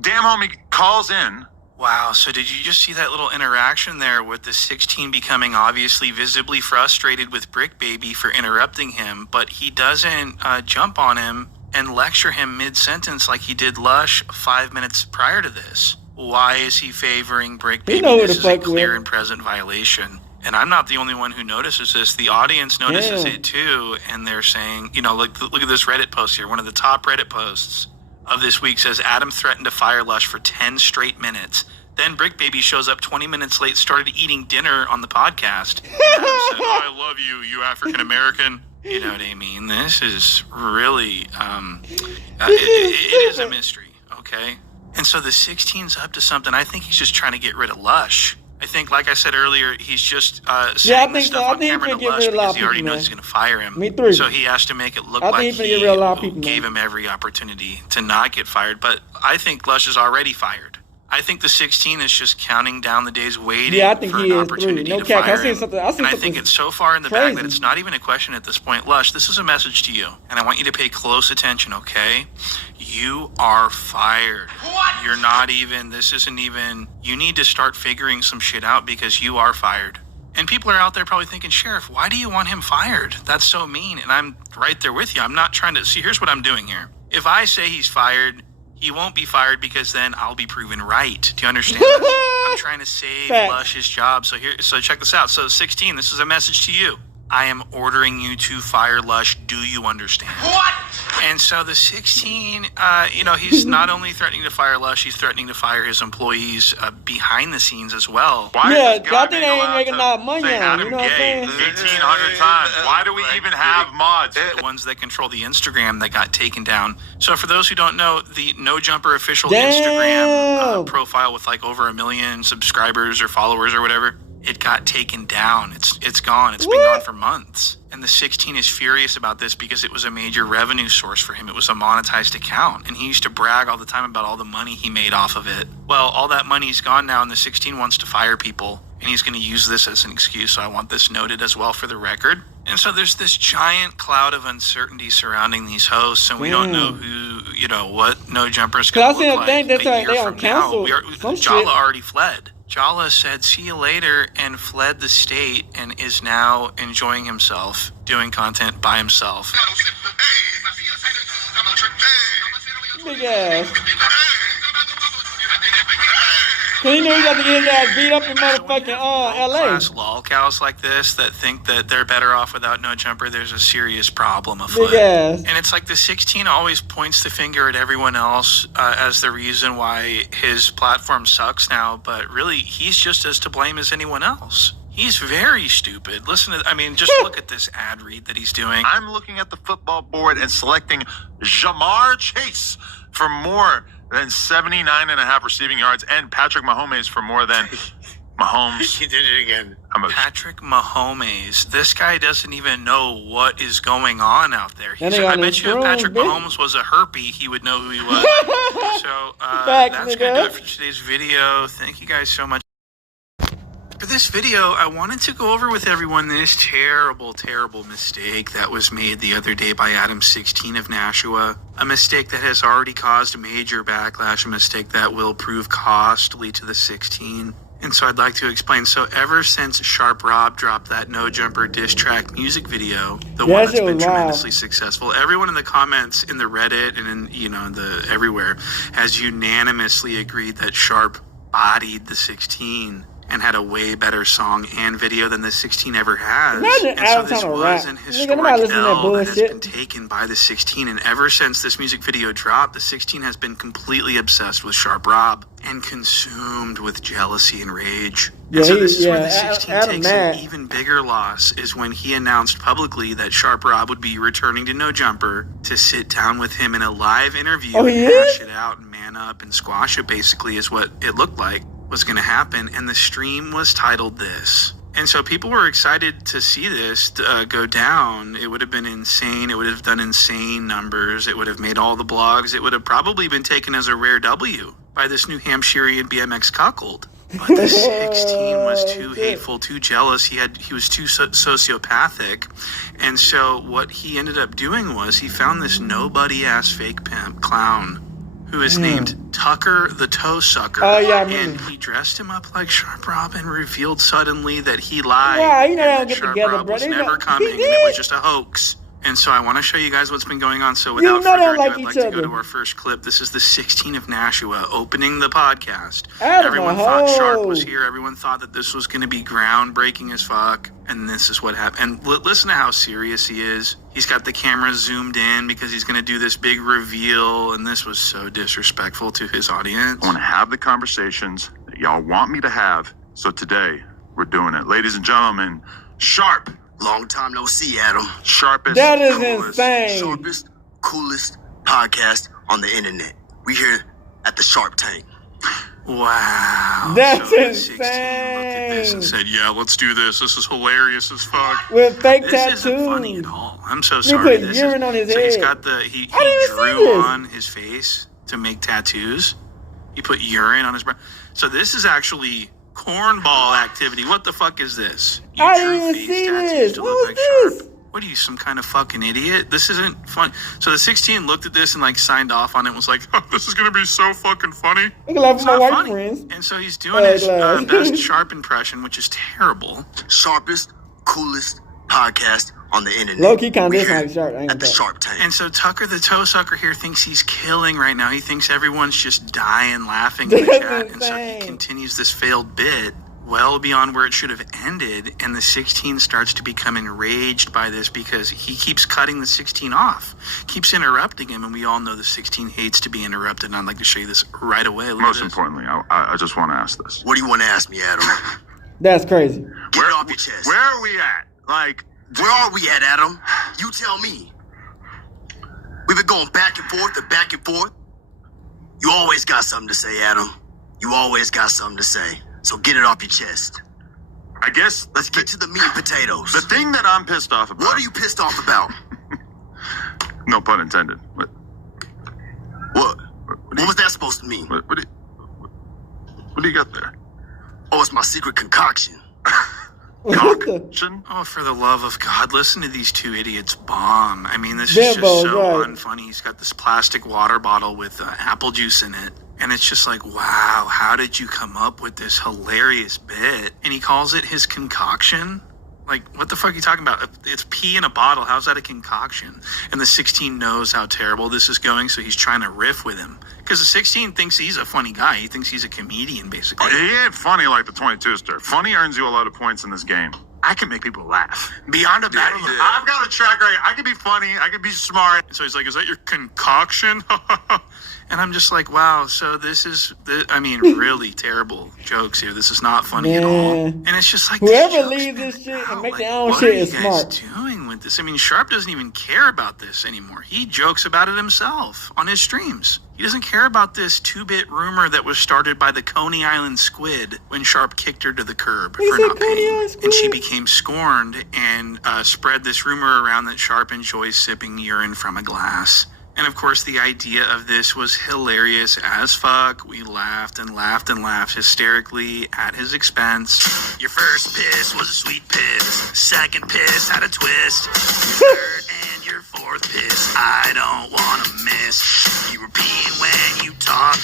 damn homie calls in. Wow, so did you just see that little interaction there with the 16 becoming obviously visibly frustrated with Briccbaby for interrupting him, but he doesn't jump on him and lecture him mid-sentence like he did Lush 5 minutes prior to this? Why is he favoring Briccbaby? He know who This to is a fuck clear with. and present violation. And I'm not the only one who notices this. The audience notices Yeah. it too, and they're saying, look at this Reddit post here. One of the top Reddit posts of this week says Adam threatened to fire Lush for 10 straight minutes. Then Briccbaby shows up 20 minutes late, started eating dinner on the podcast. And Adam said, "I love you, you African American." You know what I mean? This is really, it is a mystery, okay? And so the 16's up to something. I think he's just trying to get rid of Lush. I think, like I said earlier, he's just saying this think so. stuff I on think camera he to finna get Lush rid of a lot because of he already people, knows he's man. going to fire him. Me too. So he has to make it look I like think he finna he get rid of a lot of people, gave man. him every opportunity to not get fired. But I think Lush is already fired. I think the 16 is just counting down the days, waiting Yeah, I think for he an is, opportunity too. No to cap. fire I seen him. something- I seen and I something think it's so far in the bag that crazy. it's not even a question at this point. Lush, this is a message to you, and I want you to pay close attention, okay? You are fired. What? You're not even, this isn't even, you need to start figuring some shit out because you are fired. And people are out there probably thinking, Sheriff, why do you want him fired? That's so mean. And I'm right there with you. I'm not trying to, see, here's what I'm doing here. If I say he's fired, he won't be fired because then I'll be proven right. Do you understand this? I'm trying to save Facts. Lush's job. So check this out. So 16, this is a message to you. I am ordering you to fire Lush. Do you understand? What? And so the 16, he's not only threatening to fire Lush, he's threatening to fire his employees behind the scenes as well. Why Yeah, is this guy y'all think they ain't allowed making to enough money say on it, Adam you know what I'm Gay saying? 1,800 times? Why do we even have mods? The ones that control the Instagram that got taken down. So for those who don't know, the Nojumper official Damn. Instagram profile with like over 1 million subscribers or followers or whatever, it got taken down. It's gone. It's been gone for months. And the 16 is furious about this because it was a major revenue source for him. It was a monetized account. And he used to brag all the time about all the money he made off of it. Well, all that money's gone now, and the 16 wants to fire people. And he's going to use this as an excuse. So I want this noted as well for the record. And so there's this giant cloud of uncertainty surrounding these hosts, and we don't know what Nojumper's going to look like. I seen a thing that's like they on now, council. Some Jala shit. already fled. Jala said, "See you later," and fled the state and is now enjoying himself, doing content by himself. Big ass. Cause he knew he got to get his ass beat up in motherfucking LA. Class lolcows like this that think that they're better off without Nojumper, there's a serious problem afoot. Big ass. And it's like the 16 always points the finger at everyone else as the reason why his platform sucks now, but really he's just as to blame as anyone else. He's very stupid. Just look at this ad read that he's doing. I'm looking at the football board and selecting Jamar Chase for more than 79.5 receiving yards and Patrick Mahomes for more than Mahomes. He did it again. Patrick Mahomes. This guy doesn't even know what is going on out there. That nigga I on bet his you if throne, Patrick bitch. Mahomes was a herpy, he would know who he was. So Facts, that's nigga. going to do it for today's video. Thank you guys so much. For this video, I wanted to go over with everyone this terrible, terrible mistake that was made the other day by Adam 16 of Nashua. A mistake that has already caused major backlash, a mistake that will prove costly to the 16. And so I'd like to explain. So ever since Sharp Rob dropped that Nojumper diss track music video, the one that's been tremendously successful, everyone in the comments in the Reddit and in the everywhere has unanimously agreed that Sharp bodied the 16 and had a way better song and video than the 16 ever has. Imagine and so this was an historic L that has been taken by the 16, and ever since this music video dropped, the 16 has been completely obsessed with Sharp Rob and consumed with jealousy and rage. And so this is where the 16 takes an even bigger loss, is when he announced publicly that Sharp Rob would be returning to Nojumper to sit down with him in a live interview and hash it out and man up and squash it, basically, is what it looked like was going to happen. And the stream was titled this. And so people were excited to see this go down. It would have been insane. It would have done insane numbers. It would have made all the blogs. It would have probably been taken as a rare W by this New Hampshirean BMX cuckold. But the 16 was too hateful, too jealous. He was too sociopathic. And so what he ended up doing was he found this nobody-ass fake pimp clown who is named Tucker the Toe Sucker. Oh, yeah, and he dressed him up like Sharp Rob and revealed suddenly that he lied. Yeah, you know they don't and get Sharp together, Rob bro. was They never don't- coming, he and it was did. just a hoax. And so I want to show you guys what's been going on. So without know they further don't ado, like I'd like each to go other. to our first clip. This is the 16 of Nashua opening the podcast. Adam Everyone a thought Sharp hoe. was here. Everyone thought that this was going to be groundbreaking as fuck. And this is what happened. And listen to how serious he is. He's got the camera zoomed in because he's going to do this big reveal. And this was so disrespectful to his audience. I want to have the conversations that y'all want me to have. So today, we're doing it. Ladies and gentlemen, Sharp. Long time no see, Adam. Sharpest, That is coolest, insane. Sharpest, coolest podcast on the internet. We here at the Sharp Tank. Wow. That's so the 16 looked at this insane. and said, yeah, let's do this. This is hilarious as fuck. With fake This tattoos. isn't funny at all. I'm so He sorry. put This urine is, on his so he's head. got he I didn't see drew this. on his face to make tattoos. He put urine on his brow. So this is actually cornball activity. What the fuck is this? You I drew didn't face see tattoos this. to What look was like this? Sharp. What are you, some kind of fucking idiot? This isn't fun. So the 16 looked at this and like signed off on it and was like, oh, this is going to be so fucking funny. I can laugh It's at my not white funny. friends. And so he's doing Oh, his glad. best Sharp impression, which is terrible. Sharpest, coolest podcast on the internet. Low-key kinda We does here like Sharp, I ain't at the gonna Sharp Tank. And so Tucker the Toe Sucker here thinks he's killing right now. He thinks everyone's just dying laughing in the That's chat. And so he insane. continues this failed bit well beyond where it should have ended, and the 16 starts to become enraged by this because he keeps cutting the 16 off, keeps interrupting him, and we all know the 16 hates to be interrupted, and I'd like to show you this right away. Most importantly, I just want to ask this. What do you want to ask me, Adam? That's crazy. Get it off your chest. Where are we at? Like, where are we at, Adam? You tell me. We've been going back and forth and back and forth. You always got something to say, Adam. You always got something to say. So get it off your chest. I guess let's get to the meat and potatoes. The thing that I'm pissed off about. What are you pissed off about? No pun intended. What was that supposed to mean? What do you got there? Oh, it's my secret concoction. Concoction? Oh, for the love of God, listen to these two idiots bomb. I mean, this is just so unfunny. He's got this plastic water bottle with apple juice in it. And it's just like, wow, how did you come up with this hilarious bit? And he calls it his concoction? Like, what the fuck are you talking about? It's pee in a bottle. How's that a concoction? And the 16 knows how terrible this is going, so he's trying to riff with him. Because the 16 thinks he's a funny guy. He thinks he's a comedian, basically. Oh, he ain't funny like the 22-ster. Funny earns you a lot of points in this game. I can make people laugh. Beyond a battle, I've got a track record. I can be funny. I can be smart. And so he's like, is that your concoction? And I'm just like, wow, so this is, really terrible jokes here. This is not funny at all. And it's just like, whoever leaves this shit and make their own shit is smart. What are you guys doing with this? I mean, Sharp doesn't even care about this anymore. He jokes about it himself on his streams. He doesn't care about this 2-bit rumor that was started by the Coney Island squid when Sharp kicked her to the curb for not paying. And she became scorned and spread this rumor around that Sharp enjoys sipping urine from a glass. And of course, the idea of this was hilarious as fuck. We laughed and laughed and laughed hysterically at his expense. Your first piss was a sweet piss. Second piss had a twist. Your third and your fourth piss, I don't want to miss. You were peeing when you talk,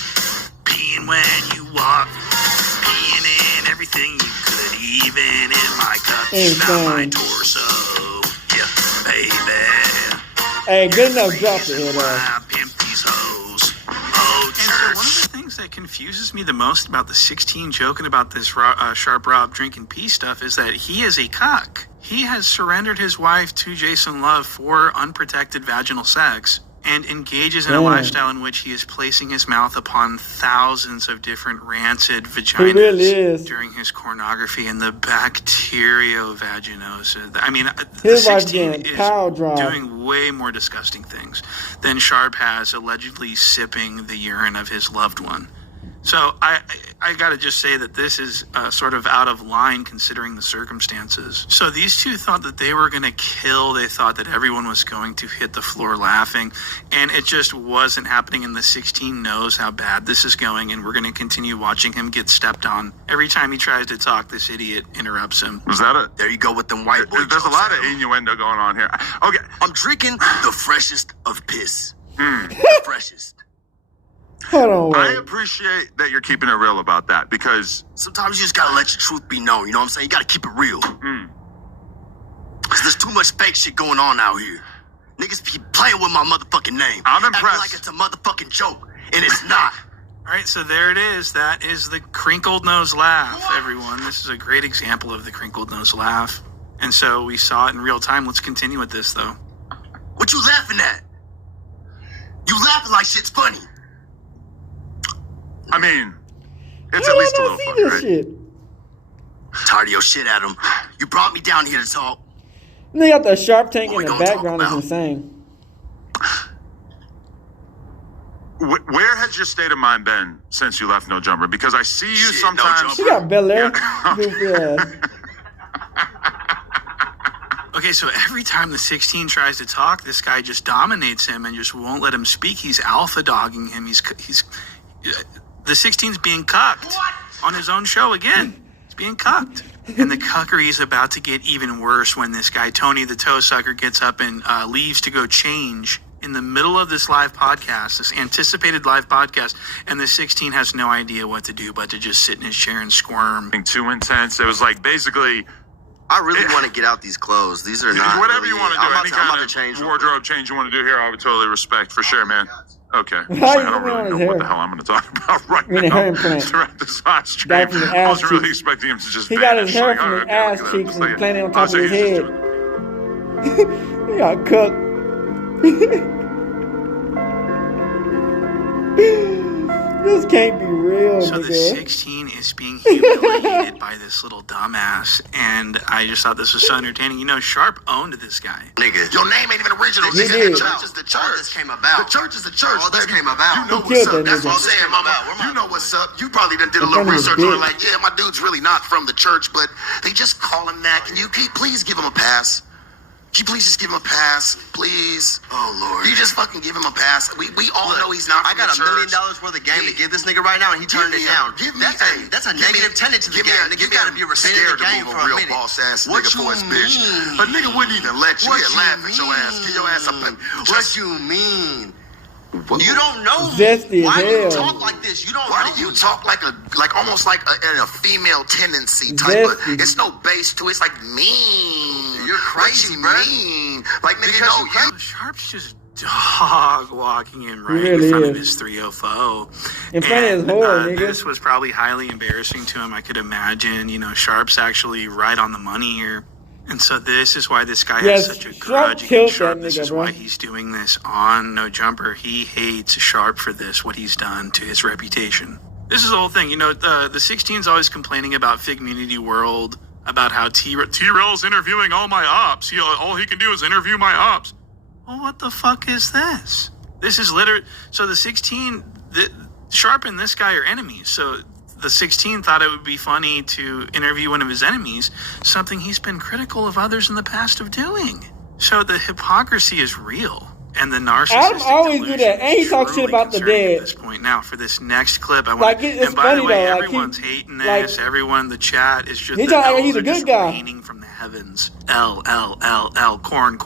peeing when you walk, peeing in everything you could, even in my cup. Not my torso, yeah, baby. Hey, good enough drop it here, though. And so one of the things that confuses me the most about the 16 joking about this Sharp Rob drinking pee stuff is that he is a cuck. He has surrendered his wife to Jason Love for unprotected vaginal sex and engages in a lifestyle in which he is placing his mouth upon thousands of different rancid vaginas during his pornography and the bacteriovaginosa. I mean, the 16 is doing way more disgusting things than Sharp has allegedly sipping the urine of his loved one. So I got to just say that this is sort of out of line considering the circumstances. So these two thought that they were going to kill. They thought that everyone was going to hit the floor laughing. And it just wasn't happening. And the 16 knows how bad this is going. And we're going to continue watching him get stepped on. Every time he tries to talk, this idiot interrupts him. Was that it? There you go with them white boys. There's a lot of innuendo going on here. Okay. I'm drinking the freshest of piss. The freshest. Hold on, I appreciate that you're keeping it real about that because sometimes you just gotta let your truth be known. You know what I'm saying? You gotta keep it real. Because there's too much fake shit going on out here. Niggas be playing with my motherfucking name. I'm impressed. Acting like it's a motherfucking joke, and it's not. All right, so there it is. That is the crinkled nose laugh, everyone. This is a great example of the crinkled nose laugh. And so we saw it in real time. Let's continue with this, though. What you laughing at? You laughing like shit's funny. I mean, it's at least a little funny, right? Shit? Tired of your shit, Adam. You brought me down here to talk. And they got the Sharp Tank in the background is insane. Where has your state of mind been since you left Nojumper? Because I see you sometimes. She got Bel Air. Okay, so every time the 16 tries to talk, this guy just dominates him and just won't let him speak. He's alpha dogging him. He's the 16's being cucked on his own show again. He's being cucked. And the cuckery is about to get even worse when this guy, Tony the Toe Sucker, gets up and leaves to go change in the middle of this live podcast, this anticipated live podcast, and the 16 has no idea what to do but to just sit in his chair and squirm. Too intense. It was like basically... I really want to get out these clothes. These are not whatever really, you want to do. Any kind of change wardrobe change you want to do here, I would totally respect for sure, man. Okay. Why I you don't zooming on really his know what hair? the hell I'm going to talk about right I mean, a now. hair implant. Throughout this live stream. Guy from the I ass wasn't really cheeks. expecting him to just He got his vanish. hair Like, from oh, his okay, ass look at cheeks that. and planted on Oh, top so of his he's just head. doing- He got cooked. This can't be real, So the nigga. 16 is being humiliated by this little dumbass, and I just thought this was so entertaining. You know, Sharp owned this guy. Nigga. Your name ain't even original. You nigga. did. The church is the church. All this came about. The church is the church. All this baby. came about. You know Who what's killed up. that That's nigga? what I'm saying, mama. Where my You know what's up. You probably done did a In little front of a research on it. bitch. Like, yeah, my dude's really not from the church, but they just call him that. Can you please give him a pass? Can you please just give him a pass, please? Oh, Lord. You just fucking give him a pass. We all Look, know he's not I from got the $1 million church. worth of game to give this nigga right now, and he turned it down. That's a negative tenant to the game. Nigga, you gotta be respected in the game for a real minute. boss ass What nigga you for his bitch. mean? A nigga wouldn't even let you. What He'd you laugh at your ass. Get your ass up and What you mean? You don't know me. Zesty as Why do you hell. talk like this? You don't Why know do you me. talk like almost like a female tendency type of? Zesty. It's no base to it. It's like mean. You're crazy, what bruh. you mean? Like nigga, Because no, you you. Sharp's just dog walking in right really in front is. of his 304. In front of his whore, nigga. This was probably highly embarrassing to him, I could imagine. You know, Sharp's actually right on the money here. And so this is why this guy Yes, has such a Sharp grudge killed against Sharp. that This nigga, is bro. why he's doing this on Nojumper. He hates Sharp for this, what he's done to his reputation. This is the whole thing. You know, the 16's always complaining about Figmunity World, about how T-Rail's interviewing all my ops. All he can do is interview my ops. Well, what the fuck is this? This is literally... So the 16... Sharp and this guy are enemies. So the 16 thought it would be funny to interview one of his enemies, something he's been critical of others in the past of doing. So the hypocrisy is real. And the narcissistic Adam always do delusion that, and he is talk shit truly about the concerning dead. At this point. Now, for this next clip, I want Like, to... it's And by the funny way, though, like, everyone's he- hating like- this. Everyone, the chat is just... He the talking like he's L's a are good just guy. raining from the heavens. L, corn.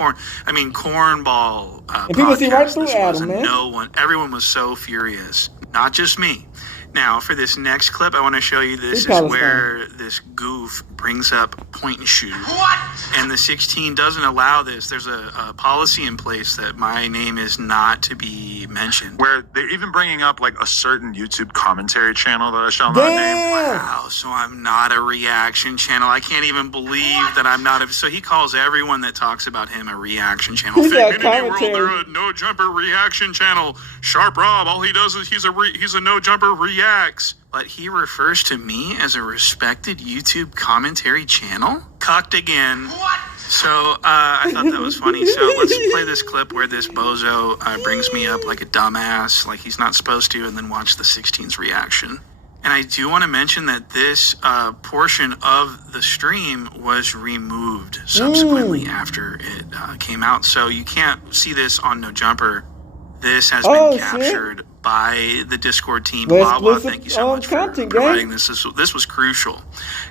I mean, cornball And people see right podcast. through This Adam, was, man. Everyone was so furious. Not just me. Now, for this next clip, I want to show you this Who is Palestine? where this goof brings up point and shoot. What? And the 16 doesn't allow this. There's a policy in place that my name is not to be mentioned. Where they're even bringing up like a certain YouTube commentary channel that I shall not name. Damn! Wow, so I'm not a reaction channel. I can't even believe that I'm not a... So he calls everyone that talks about him a reaction channel. He's a Figmunity World, commentary. they're a Nojumper reaction channel. Sharp Rob, all he does is he's a Nojumper reacts. But he refers to me as a respected YouTube commentary channel? Cucked again. What? So I thought that was funny. So let's play this clip where this bozo brings me up like a dumbass, like he's not supposed to, and then watch the 16's reaction. And I do want to mention that this portion of the stream was removed subsequently after it came out. So you can't see this on Nojumper. This has Oh, been shit. captured by the Discord team. Well, Wawa, exclusive, thank you so much for content, providing guys. this was crucial.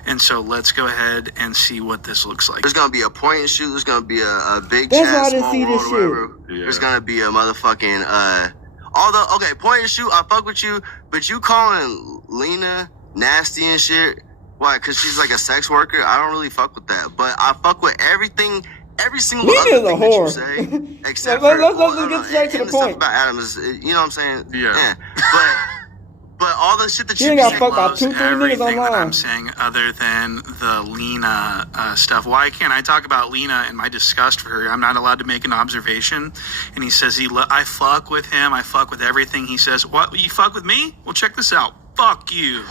And so let's go ahead and see what this looks like. There's gonna be a point and shoot. There's gonna be a big That's why I chat, didn't small see this world, whatever. shit. There's Yeah. gonna be a motherfucking Although, okay, point and shoot. I fuck with you, but you calling Lena nasty and shit. Why? Cause she's like a sex worker. I don't really fuck with that. But I fuck with everything. Every single Lena's other a thing that you whore. say, except Let's for get well, straight no, to and the the stuff point. about Adam is, you know what I'm saying? Yeah. But all the shit that He you ain't be got saying, fucked by Loves 2-3 niggas everything that online. I'm saying other than the Lena stuff. Why can't I talk about Lena and my disgust for her? I'm not allowed to make an observation. And he says I fuck with him. I fuck with everything. He says, what? You fuck with me? Well, check this out. Fuck you.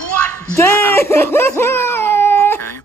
Damn! Okay?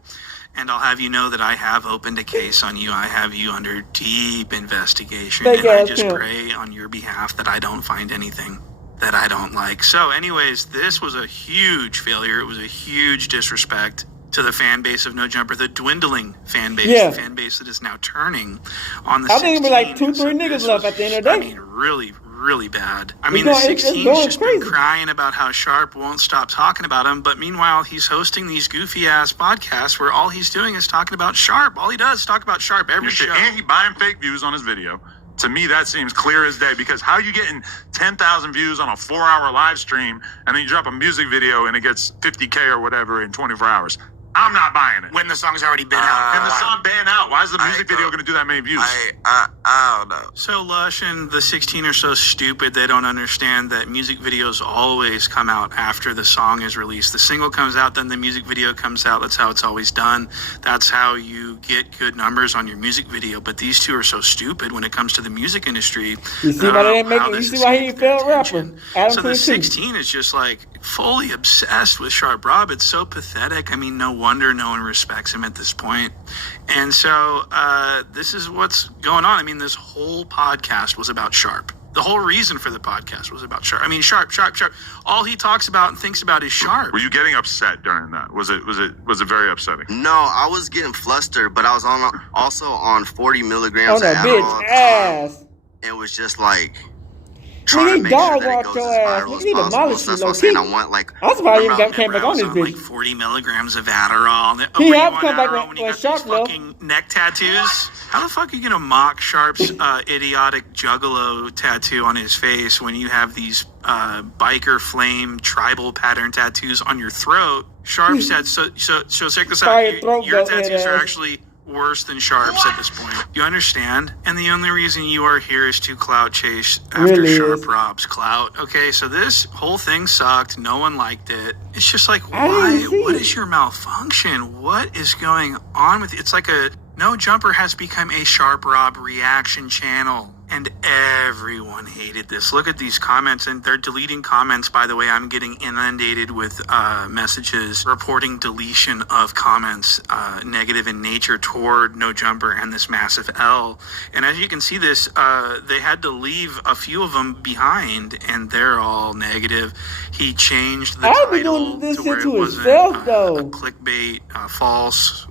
And I'll have you know that I have opened a case on you. I have you under deep investigation. Thank And I you, just Tim. pray on your behalf that I don't find anything that I don't like. So anyways, this was a huge failure. It was a huge disrespect to the fan base of Nojumper, the dwindling fan base, Yeah. the fan base that is now turning on the I think it'll be like 16. 2-3 So niggas this left was at the end of the I day. mean, really bad. I It's mean, going- the it's 16's going just been crazy. crying about how Sharp won't stop talking about him, but meanwhile, he's hosting these goofy-ass podcasts where all he's doing is talking about Sharp. All he does is talk about Sharp every Your shit. show. And he buying fake views on his video. To me, that seems clear as day, because how you getting 10,000 views on a 4-hour live stream and then you drop a music video and it gets 50K or whatever in 24 hours? I'm not buying it. When the song's already been out. And the song been out. Why is the music video going to do that many views? I don't know. So Lush and the 16 are so stupid they don't understand that music videos always come out after the song is released. The single comes out, then the music video comes out. That's how it's always done. That's how you get good numbers on your music video. But these two are so stupid when it comes to the music industry. You see why they didn't make it? You see why he failed rapper? Adam So the 22. 16 is just like fully obsessed with Sharp Rob. It's so pathetic. I mean, no wonder no one respects him at this point. And so this is what's going on. I mean, this whole podcast was about Sharp. The whole reason for the podcast was about Sharp. I mean, Sharp. All he talks about and thinks about is Sharp. Were you getting upset during that? Was it very upsetting? No, I was getting flustered, but I was also on 40 milligrams Oh, of that Adderall bitch at the time. ass. It was just like trying Nigga, to he make sure dog that it walked goes your as ass. viral Nigga, as he possible. demolished So you, that's what I'm low saying. key. I want like. I'm surprised he remember, even came back I on was this on bitch. like 40 milligrams of Adderall. He Were you helped on come back Adderall when you got Sharp these left. fucking neck tattoos? How the fuck are you gonna mock Sharp's idiotic juggalo tattoo on his face when you have these biker flame tribal pattern tattoos on your throat? Sharp said, so check this out. Fire throat Your goat head tattoos are ass. actually worse than Sharp's at this point. You understand? And the only reason you are here is to clout chase after Really Sharp is. Rob's clout. Okay, so this whole thing sucked. No one liked it. It's just like, I why? didn't see What it. is your malfunction? What is going on with it? It's like a Nojumper has become a Sharp Rob reaction channel. And everyone hated this. Look at these comments, and they're deleting comments. By the way, I'm getting inundated with messages reporting deletion of comments, negative in nature toward Nojumper and this massive L. And as you can see this, they had to leave a few of them behind, and they're all negative. He changed the I've been title doing this to shit where it to wasn't himself, though. a clickbait, false,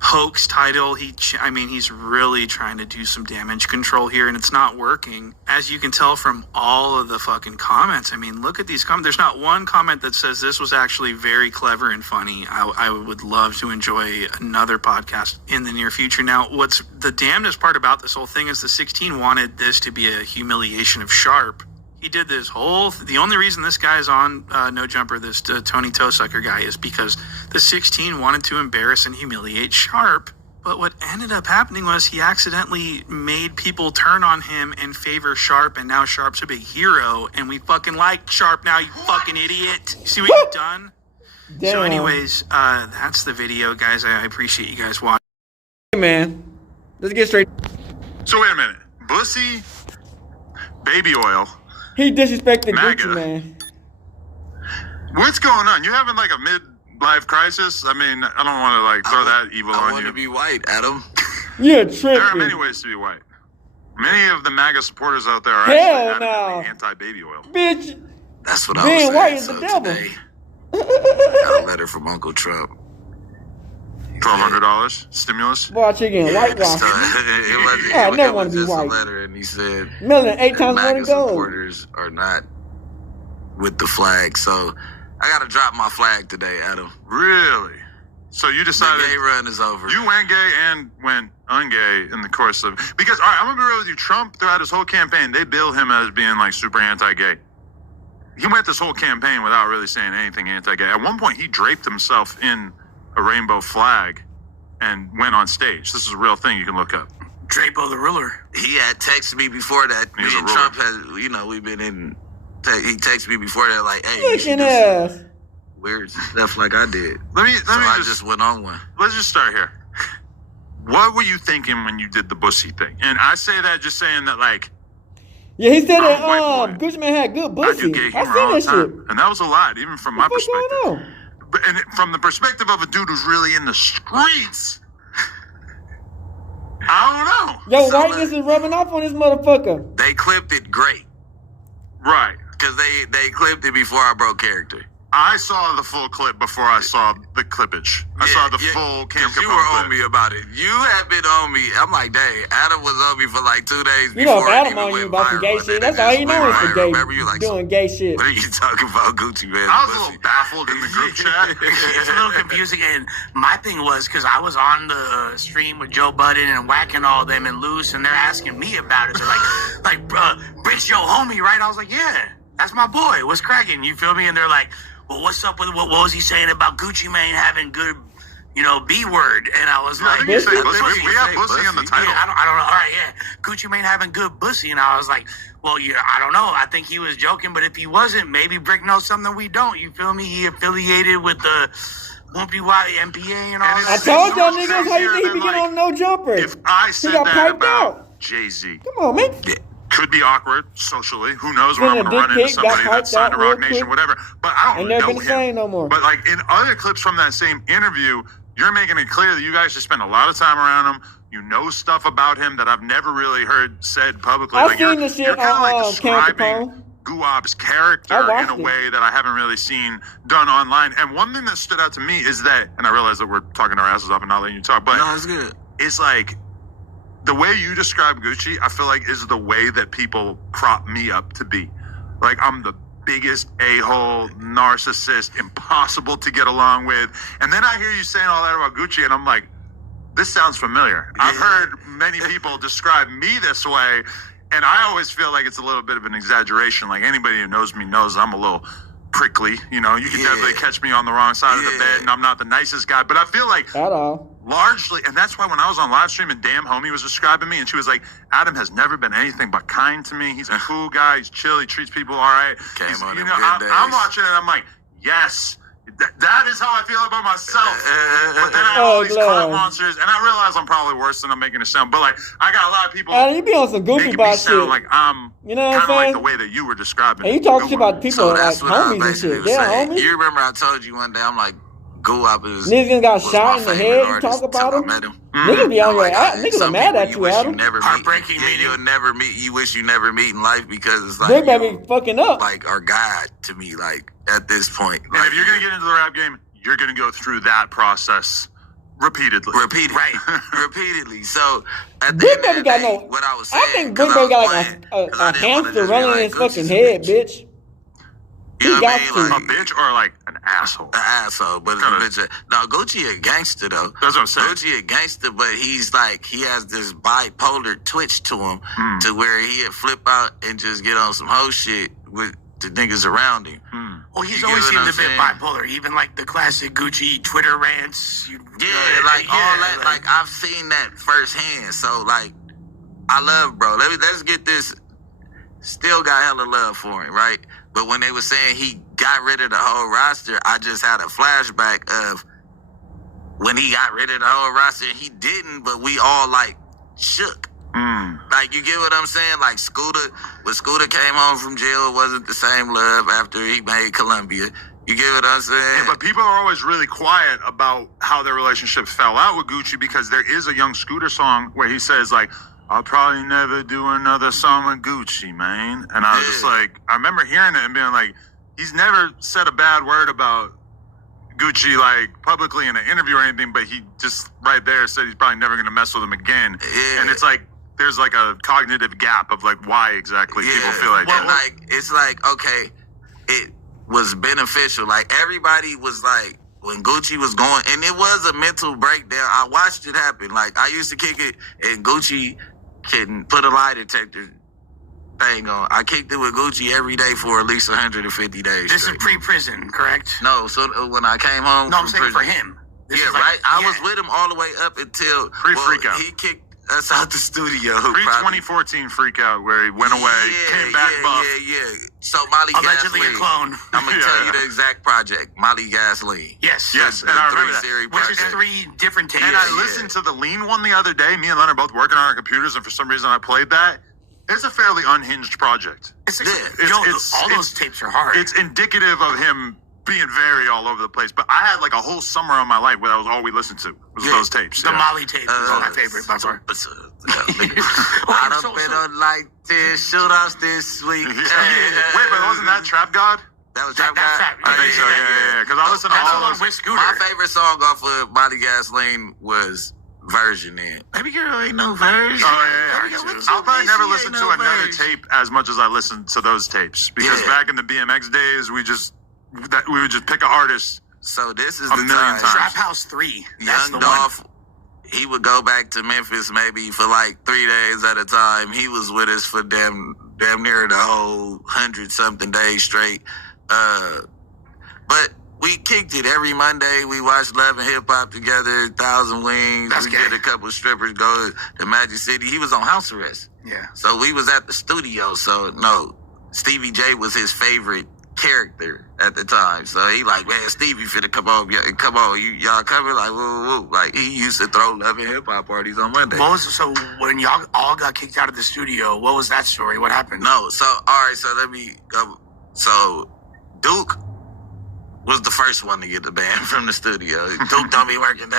hoax title. He's really trying to do some damage control here, and it's not working. As you can tell from all of the fucking comments, I mean, look at these comments. There's not one comment that says this was actually very clever and funny. I would love to enjoy another podcast in the near future. Now, what's the damnedest part about this whole thing is the 16 wanted this to be a humiliation of Sharp. He did this whole... The only reason this guy's on Nojumper, this Tony Toesucker guy, is because the 16 wanted to embarrass and humiliate Sharp. But what ended up happening was he accidentally made people turn on him and favor Sharp, and now Sharp's a big hero, and we fucking like Sharp now, you fucking idiot. See what you've done? Damn. So anyways, that's the video, guys. I appreciate you guys watching. Hey, man. Let's get straight. So wait a minute. Bussy, baby oil. He disrespected MAGA. Gucci, man. What's going on? You having like a midlife crisis? I mean, I don't want to like throw that evil I on want you. to be white, Adam. You're There are many tripping. ways to be white. Many of the MAGA supporters out there are Hell actually no. adamantly anti-baby oil. Bitch. That's what I Being was white saying. is the So devil. today, got a letter from Uncle Trump. $1,200 stimulus. Watch again. So Whitewash. it wasn't. I never it wanna was be just white. a letter, and he said Melanin 8 that times more MAGA than gold. supporters are not with the flag. So I got to drop my flag today, Adam. Really? So you The decided gay run is over. you went gay and went ungay in the course of... Because, all right, I'm going to be real with you. Trump, throughout his whole campaign, they billed him as being like super anti-gay. He went this whole campaign without really saying anything anti-gay. At one point, he draped himself in a rainbow flag and went on stage. This is a real thing you can look up. Drapo the ruler. He had texted me before that. Me He's a and ruler. Trump has, we've been in. He texted me before that, like, hey, you should Looking do some ass. weird stuff like I did. Let me So I just just went on one. let's just start here. What were you thinking when you did the bussy thing? And I say that just saying that, like, Yeah, he said that I'm a white boy. Gucci Man had good I do pussy. gay I humor all the seen that shit. time. And that was a lot, even from my What's perspective. going on? But from the perspective of a dude who's really in the streets, I don't know. Yo, So whiteness is rubbing off on this motherfucker. They clipped it great Right. because they clipped it before I broke character. I saw the full clip before I saw the clippage. I saw the full Cam 'cause you Capone were on clip. me about it. You have been on me. I'm like, dang, Adam was on me for like 2 days You know, before if it Adam even on you went about some viral, gay and shit, then that's it all just he went knows is viral. for gay. Remember, you like, Doing gay shit. what are you talking about, Gucci man? I was a little baffled in the group chat. It's a little confusing, and my thing was because I was on the stream with Joe Budden and whacking all them and Lush, and they're asking me about it. They're like, Brick's your homie, right? I was like, yeah, that's my boy. What's cracking? You feel me? And they're like, well, what's up with what was he saying about Gucci Mane having good, B word? And I was like, we have pussy in the title. Yeah, I don't know. All right, yeah, Gucci Mane having good pussy, and I was like, well, I don't know. I think he was joking, but if he wasn't, maybe Brick knows something we don't. You feel me? He affiliated with the Whoopie Wally MPA and all that. I told y'all niggas how you think he be getting on Nojumper. If I said got that piped about out. Jay-Z, Come on, man. could be awkward socially. Who knows when I'm Been a going to run dick into pic, somebody got that's signed to piped out Rock real Nation, quick. whatever. But I Ain't don't never know been the him. same no more. But like in other clips from that same interview, you're making it clear that you guys just spend a lot of time around him. You know stuff about him that I've never really heard said publicly. I've like seen this shit you're kind of like on describing Guap's character in a it. way that I haven't really seen done online. And one thing that stood out to me is that, and I realize that we're talking our asses off and not letting you talk, but No, it's good. it's like the way you describe Gucci, I feel like is the way that people prop me up to be. Like I'm the biggest a-hole, narcissist, impossible to get along with. And then I hear you saying all that about Gucci, and I'm like, this sounds familiar. I've heard many people describe me this way, and I always feel like it's a little bit of an exaggeration. Like anybody who knows me knows I'm a little prickly. You know, you can definitely catch me on the wrong side of the bed, and I'm not the nicest guy. But I feel like At all. largely, and that's why when I was on live stream and Damn Homie was describing me, and she was like, Adam has never been anything but kind to me. He's a cool guy. He's chill. He treats people all right. Came on them I'm good I'm days. watching it, and I'm like, yes. That is how I feel about myself. But then I have all these glad. clout monsters, and I realize I'm probably worse than I'm making it sound. But like, I got a lot of people You be on some goofy making me bot sound shit. like I'm You know what I'm kind of like saying? the way that you were describing. And you talk Go shit on. about people So like that's what I homies and basically shit. was Yeah, saying. homies. You remember I told you one day, I'm like, Guap is Niggas got was shot my in the favorite head. You artist talk about till I him. met him. Niggas be on your ass. Niggas Some are mad people at you you, wish Adam. you never meet. Heartbreaking Yeah, meeting. you'll never meet. You wish you never meet in life because it's like Briccbaby be fucking up. like our God to me. Like at this point, And like, if you're gonna get into the rap game, you're gonna go through that process repeatedly. repeatedly. So at the end of Briccbaby the got day, no. what I was I saying, think 'cause I Briccbaby was got playing, like 'cause I a didn't wanna hamster just be running in like, his fucking Gucci's a head, bitch. bitch. You know He what I got mean? to. Like, A bitch or like an asshole? an asshole, but Kinda- it's a bitch. No, Gucci a gangster though. That's what I'm saying. Gucci a gangster, but he's like he has this bipolar twitch to him, to where he'd flip out and just get on some hoe shit with the niggas around him. Well, he's You always get what seemed a I'm bit saying? bipolar. Even like the classic Gucci Twitter rants. Yeah, like all that. Like I've seen that firsthand. So like, I love bro. Let's get this. Still got hella love for him, right? But when they were saying he got rid of the whole roster, I just had a flashback of when he got rid of the whole roster. He didn't, but we all like shook. Like, you get what I'm saying? Like, when Scooter came home from jail, it wasn't the same love after he made Columbia. You get what I'm saying? Yeah, but people are always really quiet about how their relationship fell out with Gucci because there is a Young Scooter song where he says, like, I'll probably never do another song with Gucci, man. And I was just like, I remember hearing it and being like, he's never said a bad word about Gucci, like, publicly in an interview or anything, but he just right there said he's probably never going to mess with him again. Yeah. And it's like, there's like a cognitive gap of like why exactly people feel like and that. like it's like, okay, it was beneficial. Like everybody was like, when Gucci was going, and it was a mental breakdown. I watched it happen. Like I used to kick it, and Gucci couldn't put a lie detector thing on. I kicked it with Gucci every day for at least 150 days. This straight. is pre-prison, correct? No, so when I came home, No, I'm from saying for prison- him. This Yeah, is like- right. I yeah. was with him all the way up until Pre-freak out. he kicked us out the studio. Pre-2014 freak out where he went away, came back buff. Yeah. So Molly Allegedly Gasoline. a clone. I'm gonna tell you the exact project. Molly Gasoline. Yes. Yes, The and I remember that. 3-series Which is project. 3 different tapes. And I listened to the Lean one the other day. Me and Leonard both working on our computers, and for some reason I played that. It's a fairly unhinged project. It's, It's- all those tapes are hard. It's indicative of him being very all over the place. But I had like a whole summer of my life where that was all we listened to was those tapes. the yeah. Molly tapes is my favorite by far. I done been on like 10 shoot-offs this week. Wait, but wasn't that Trap God? That was Trap That's God? Trap. I think so, yeah. Because I listened to That's the all one those. with Scooter. My favorite song off of Molly Gasoline was Version In. Baby girl ain't no version. Oh, yeah. I'll probably never listen to another tape as much as I listened to those tapes. Because back in the BMX days, we would just pick an artist. So this is A the million time. times. Trap House 3. That's Young the Dolph, he would go back to Memphis maybe for like 3 days at a time. He was with us for damn near the whole 100-something days straight. But we kicked it every Monday. We watched Love and Hip Hop together, 1,000 Wings. That's we gay. did a couple strippers go to Magic City. He was on house arrest. Yeah. So we was at the studio. So no, Stevie J was his favorite character at the time. So he like, man, Stevie finna come on, y'all coming? Like, woo, woo. Like he used to throw Love and Hip Hop parties on Monday. So when y'all all got kicked out of the studio, what was that story? What happened? No, so all right, so let me go. So Duke was the first one to get the band from the studio. Duke don't be working,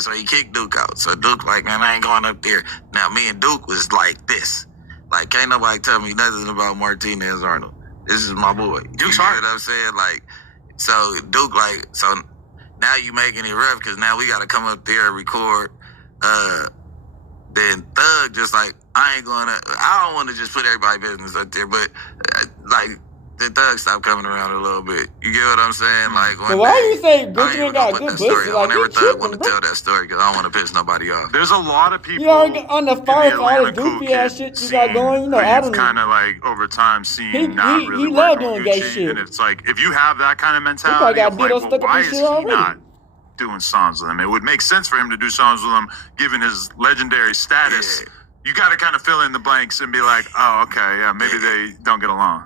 so he kicked Duke out. So Duke like, man, I ain't going up there. Now me and Duke was like this. Like, can't nobody tell me nothing about Martinez Arnold. This is my boy. Duke's you know hard. what I'm saying? Like, so Duke like, so now you making it rough because now we got to come up there and record. Then Thug just like, I don't want to just put everybody's business up there, but like, the Thug stopped coming around a little bit. You get what I'm saying? Like, But why you say Gucci ain't ain't got good pussy? Like, whenever he Thug want tripping, to bro. tell that story because I don't want to piss nobody off. There's a lot of people You already on the fire for all Atlanta this goofy cool ass kid shit you got scene going. You know, who Adam. you've kind of like over time seen He- not he- really he love work on doing gay Gucci, shit. and it's like if you have that kind of probably mentality, got of like, Dito well, stuck up why his is shit he already. not doing songs with him? It would make sense for him to do songs with him, given his legendary status. Yeah. You got to kind of fill in the blanks and be like, oh, okay, yeah, maybe they don't get along.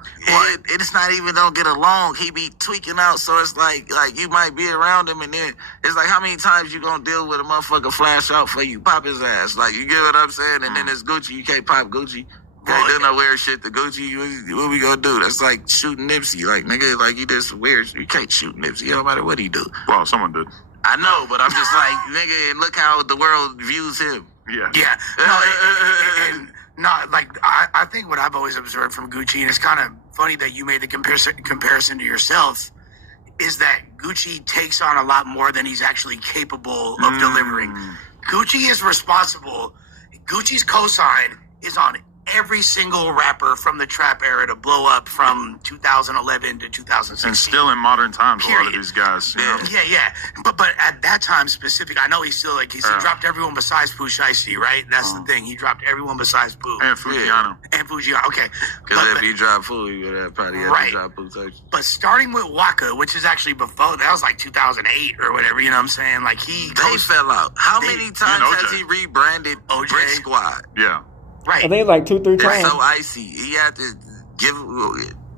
It's not even don't get along. He be tweaking out, so it's like you might be around him, and then it's like how many times you gonna deal with a motherfucker flash out for you, pop his ass. Like you get what I'm saying? And then it's Gucci. You can't pop Gucci. Can't do no weird shit to Gucci. What we gonna do? That's like shooting Nipsey. Like nigga, like he did some weird. You can't shoot Nipsey. It don't matter what he do. Well, someone did. I know, but I'm just like nigga, and look how the world views him. Yeah. Yeah. I think what I've always observed from Gucci, and it's kind of funny that you made the comparison to yourself, is that Gucci takes on a lot more than he's actually capable of delivering. Gucci is responsible. Gucci's cosign is on every single rapper from the trap era to blow up from 2011 to 2016. And still in modern times, a lot of Period. these guys. You know? Yeah. But at that time specific, I know he's still like he dropped everyone besides Pooh Shiesty, right? That's the thing. He dropped everyone besides Pooh. And Fujiano. And Fujiano. Okay. Because if he dropped Fool, he would have probably had to drop Pooh Shiesty. But starting with Waka, which is actually before, that was like 2008 or whatever, you know what I'm saying? Like They fell out. How many times has he rebranded OJ? Brick Squad? Yeah. Right. I think like 2-3 It's times. so icy. He had to give.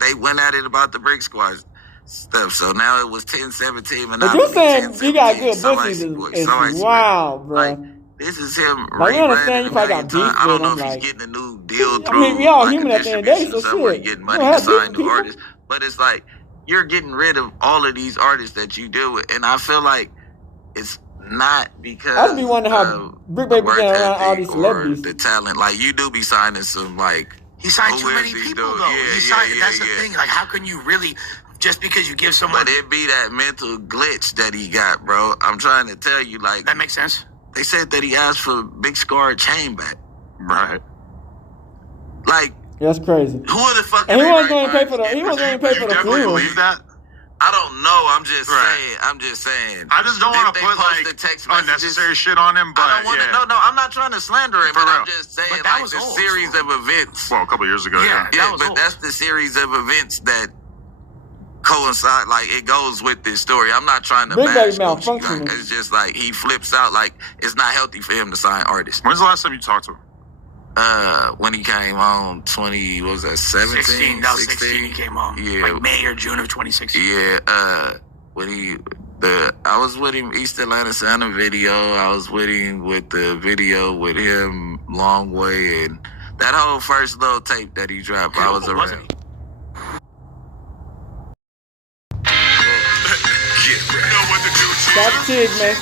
They went at it about the Brick Squad stuff. So now it was 10-17. But you saying you got good pussy is wild, bro. Like, this is him. Like, you understand you probably got beef I don't know with him, if like- he's getting a new deal I through. mean, we all like, human a at the end of the day, distribution so somewhere, shit. getting You money don't to have sign beef new people. artists. But it's like you're getting rid of all of these artists that you deal with, and I feel like it's not because I just be wondering how Briccbaby work getting around all ethic these or celebrities. the talent. Like you do be signing some like. He signed Who too many is he people, doing? though. Yeah, That's the thing. Like, how can you really, just because you give someone... But it be that mental glitch that he got, bro. I'm trying to tell you, like... That makes sense. They said that he asked for Big Scar chain back. Right. Like, That's crazy. who the fuck... And he they wasn't going to right pay for the. He wasn't going to pay You for the definitely funeral. believe that? I don't know. I'm just Right. saying. I just don't want to They put post like the text messages. unnecessary shit on him, but I don't want to. yeah. No, I'm not trying to slander him, For but I'm real. just saying, But that like, was the old. series of events. Well, a couple years ago, Yeah. yeah. That was but old. that's the series of events that coincide. Like it goes with this story. I'm not trying to Briccbaby bash Gucci. malfunctioning. Like, it's just like he flips out. Like it's not healthy for him to sign artists. When's the last time you talked to him? When he came on 20, what was that 17? 16. That was 16 he came on. Yeah. Like May or June of 2016. Yeah, I was with him East Atlanta Santa video. I was with him with the video with him Long Way and that whole first little tape that he dropped. I was around. Stop Tig, man.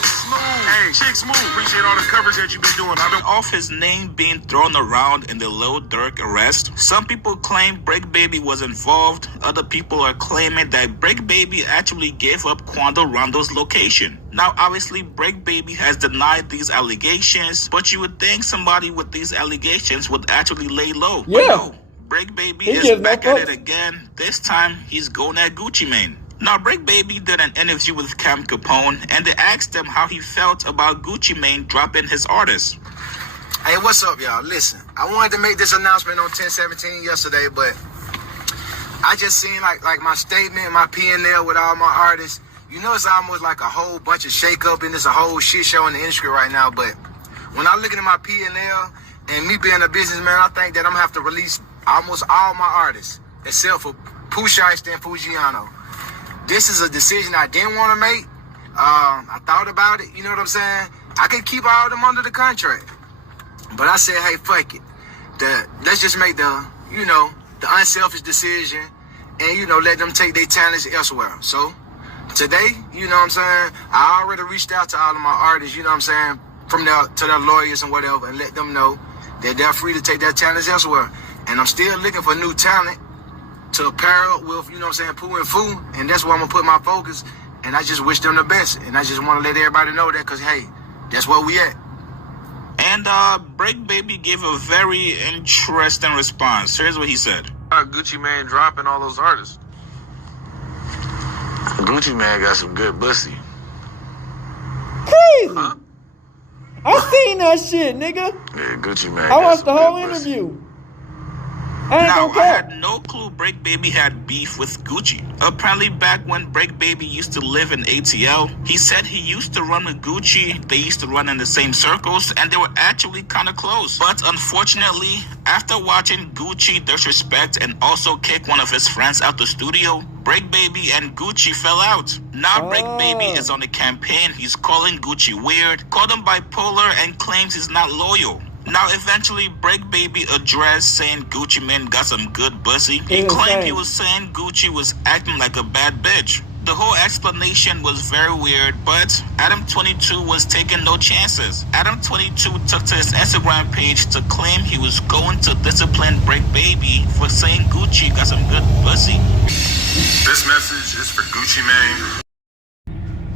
Hey, Chick Smooth, appreciate all the coverage that you've been doing. I've been Of his name being thrown around in the Lil Durk arrest, some people claim Briccbaby was involved. Other people are claiming that Briccbaby actually gave up Quando Rondo's location. Now, obviously, Briccbaby has denied these allegations, but you would think somebody with these allegations would actually lay low. But Yeah. no, Briccbaby He is gives no back at it fucks. again. This time, he's going at Gucci Mane. Now, Briccbaby did an interview with Cam Capone, and they asked him how he felt about Gucci Mane dropping his artist. Hey, what's up, y'all? Listen, I wanted to make this announcement on 10/17 yesterday, but I just seen like my statement, my P&L with all my artists. You know, it's almost like a whole bunch of shake-up and it's a whole shit show in the industry right now. But when I look at my P&L and me being a businessman, I think that I'm gonna have to release almost all my artists except for Pooh Shiesty and Fujiano. This is a decision I didn't want to make. I thought about it, you know what I'm saying? I could keep all of them under the contract. But I said, hey, fuck it. Let's just make the unselfish decision and, let them take their talents elsewhere. So today, you know what I'm saying, I already reached out to all of my artists, you know what I'm saying, to their lawyers and whatever, and let them know that they're free to take their talents elsewhere. And I'm still looking for new talent to pair up with, you know what I'm saying, Pooh and Fu, and that's where I'm going to put my focus. And I just wish them the best. And I just want to let everybody know that because, hey, that's where we at. And Briccbaby gave a very interesting response. Here's what he said. Gucci Mane dropping all those artists. Gucci Mane got some good pussy. Crazy. Huh? I seen that shit, nigga. Yeah, Gucci Mane. I watched the whole interview. Now, I had no clue Briccbaby had beef with Gucci. Apparently, back when Briccbaby used to live in ATL, he said he used to run with Gucci, they used to run in the same circles, and they were actually kind of close. But unfortunately, after watching Gucci disrespect and also kick one of his friends out the studio, Briccbaby and Gucci fell out. Now Briccbaby is on the campaign, he's calling Gucci weird, called him bipolar, and claims he's not loyal. Now, eventually, Briccbaby addressed saying Gucci Mane got some good pussy. He claimed he was saying Gucci was acting like a bad bitch. The whole explanation was very weird, but Adam22 was taking no chances. Adam22 took to his Instagram page to claim he was going to discipline Briccbaby for saying Gucci got some good pussy. This message is for Gucci Mane.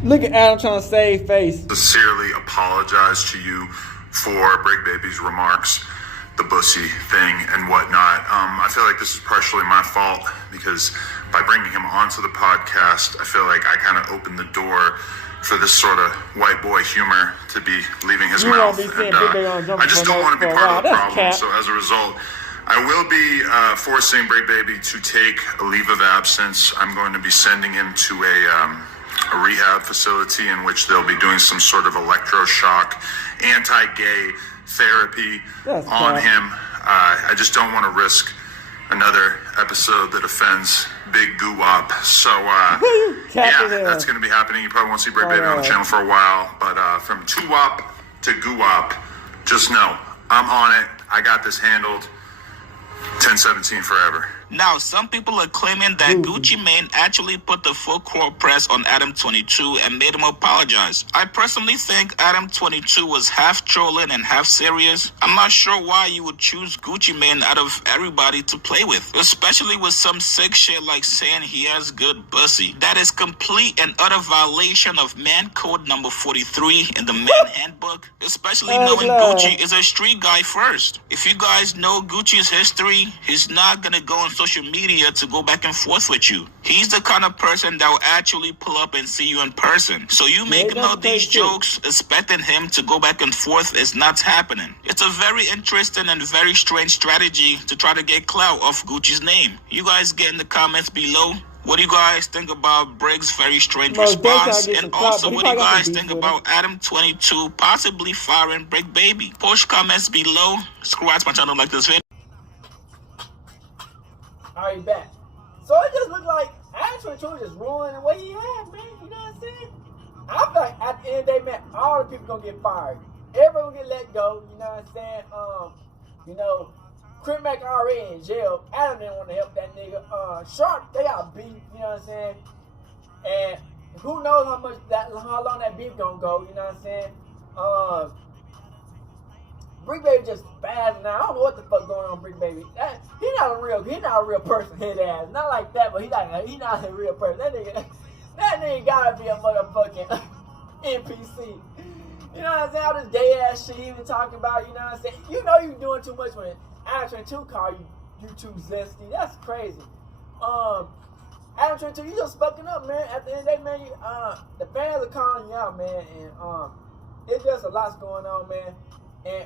Look at Adam trying to save face. Sincerely apologize to you for Briccbaby's remarks, the bussy thing and whatnot. I feel like this is partially my fault because by bringing him onto the podcast, I feel like I kind of opened the door for this sort of white boy humor to be leaving his mouth. And I just don't want to be part of the problem. So as a result, I will be forcing Briccbaby to take a leave of absence. I'm going to be sending him to a rehab facility in which they'll be doing some sort of electroshock, anti-gay therapy on him. I just don't want to risk another episode that offends Big Goo-Wop. So, that's going to be happening. You probably won't see Briccbaby on the channel for a while. But from Two-Wop to Goo-Wop, just know, I'm on it. I got this handled. 1017 forever. Now, some people are claiming that Gucci Mane actually put the full court press on Adam22 and made him apologize. I personally think Adam22 was half trolling and half serious. I'm not sure why you would choose Gucci Mane out of everybody to play with, especially with some sick shit like saying he has good pussy. That is complete and utter violation of man code number 43 in the man handbook, especially knowing Gucci is a street guy first. If you guys know Gucci's history, he's not gonna go on social media to go back and forth with you. He's the kind of person that will actually pull up and see you in person. So you making all these jokes, expecting him to go back and forth is not happening. It's a very interesting and very strange strategy to try to get clout off Gucci's name. You guys get in the comments below. What do you guys think about Brigg's very strange response? And also, what do you guys think about Adam22 possibly firing Briccbaby? Post comments below. Subscribe to my channel, like this video. Alright, back. So it just looked like Adam22 just ruined what he had, man. You know what I'm saying? I feel like at the end of the day, man, all the people gonna get fired. Everybody gonna get let go. You know what I'm saying? Crip Mac already in jail. Adam didn't want to help that nigga. Shark, they got beef. You know what I'm saying? And who knows how long that beef gonna go? You know what I'm saying? Briccbaby just bad now. I don't know what the fuck going on, Briccbaby. He not a real person. His ass, not like that, but he not a real person. That nigga gotta be a motherfucking NPC. You know what I'm saying? All this gay ass shit he been talking about. You know what I'm saying? You know you doing too much when Adam22 call you too zesty. That's crazy. Adam22, you just fucking up, man. At the end of the day, man, the fans are calling you out, man, and it's just a lot's going on, man. And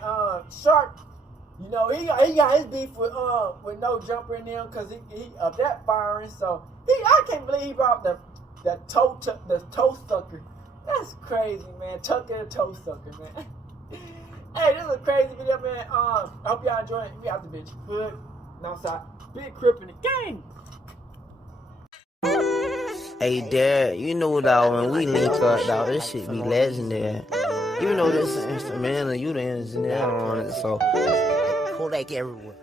Shark, You know, he got his beef with Nojumper and them because he of that firing. So I can't believe he brought the toe sucker. That's crazy, man. Tucker the toe sucker, man. Hey, this is a crazy video, man. I hope y'all enjoy it. We out the bitch. Hood, outside, big crip in the game. Hey, Dad, you know, dog, when we link up, dog, this shit be legendary. You know this instrumental, you the engineer on it, so Kodak everywhere.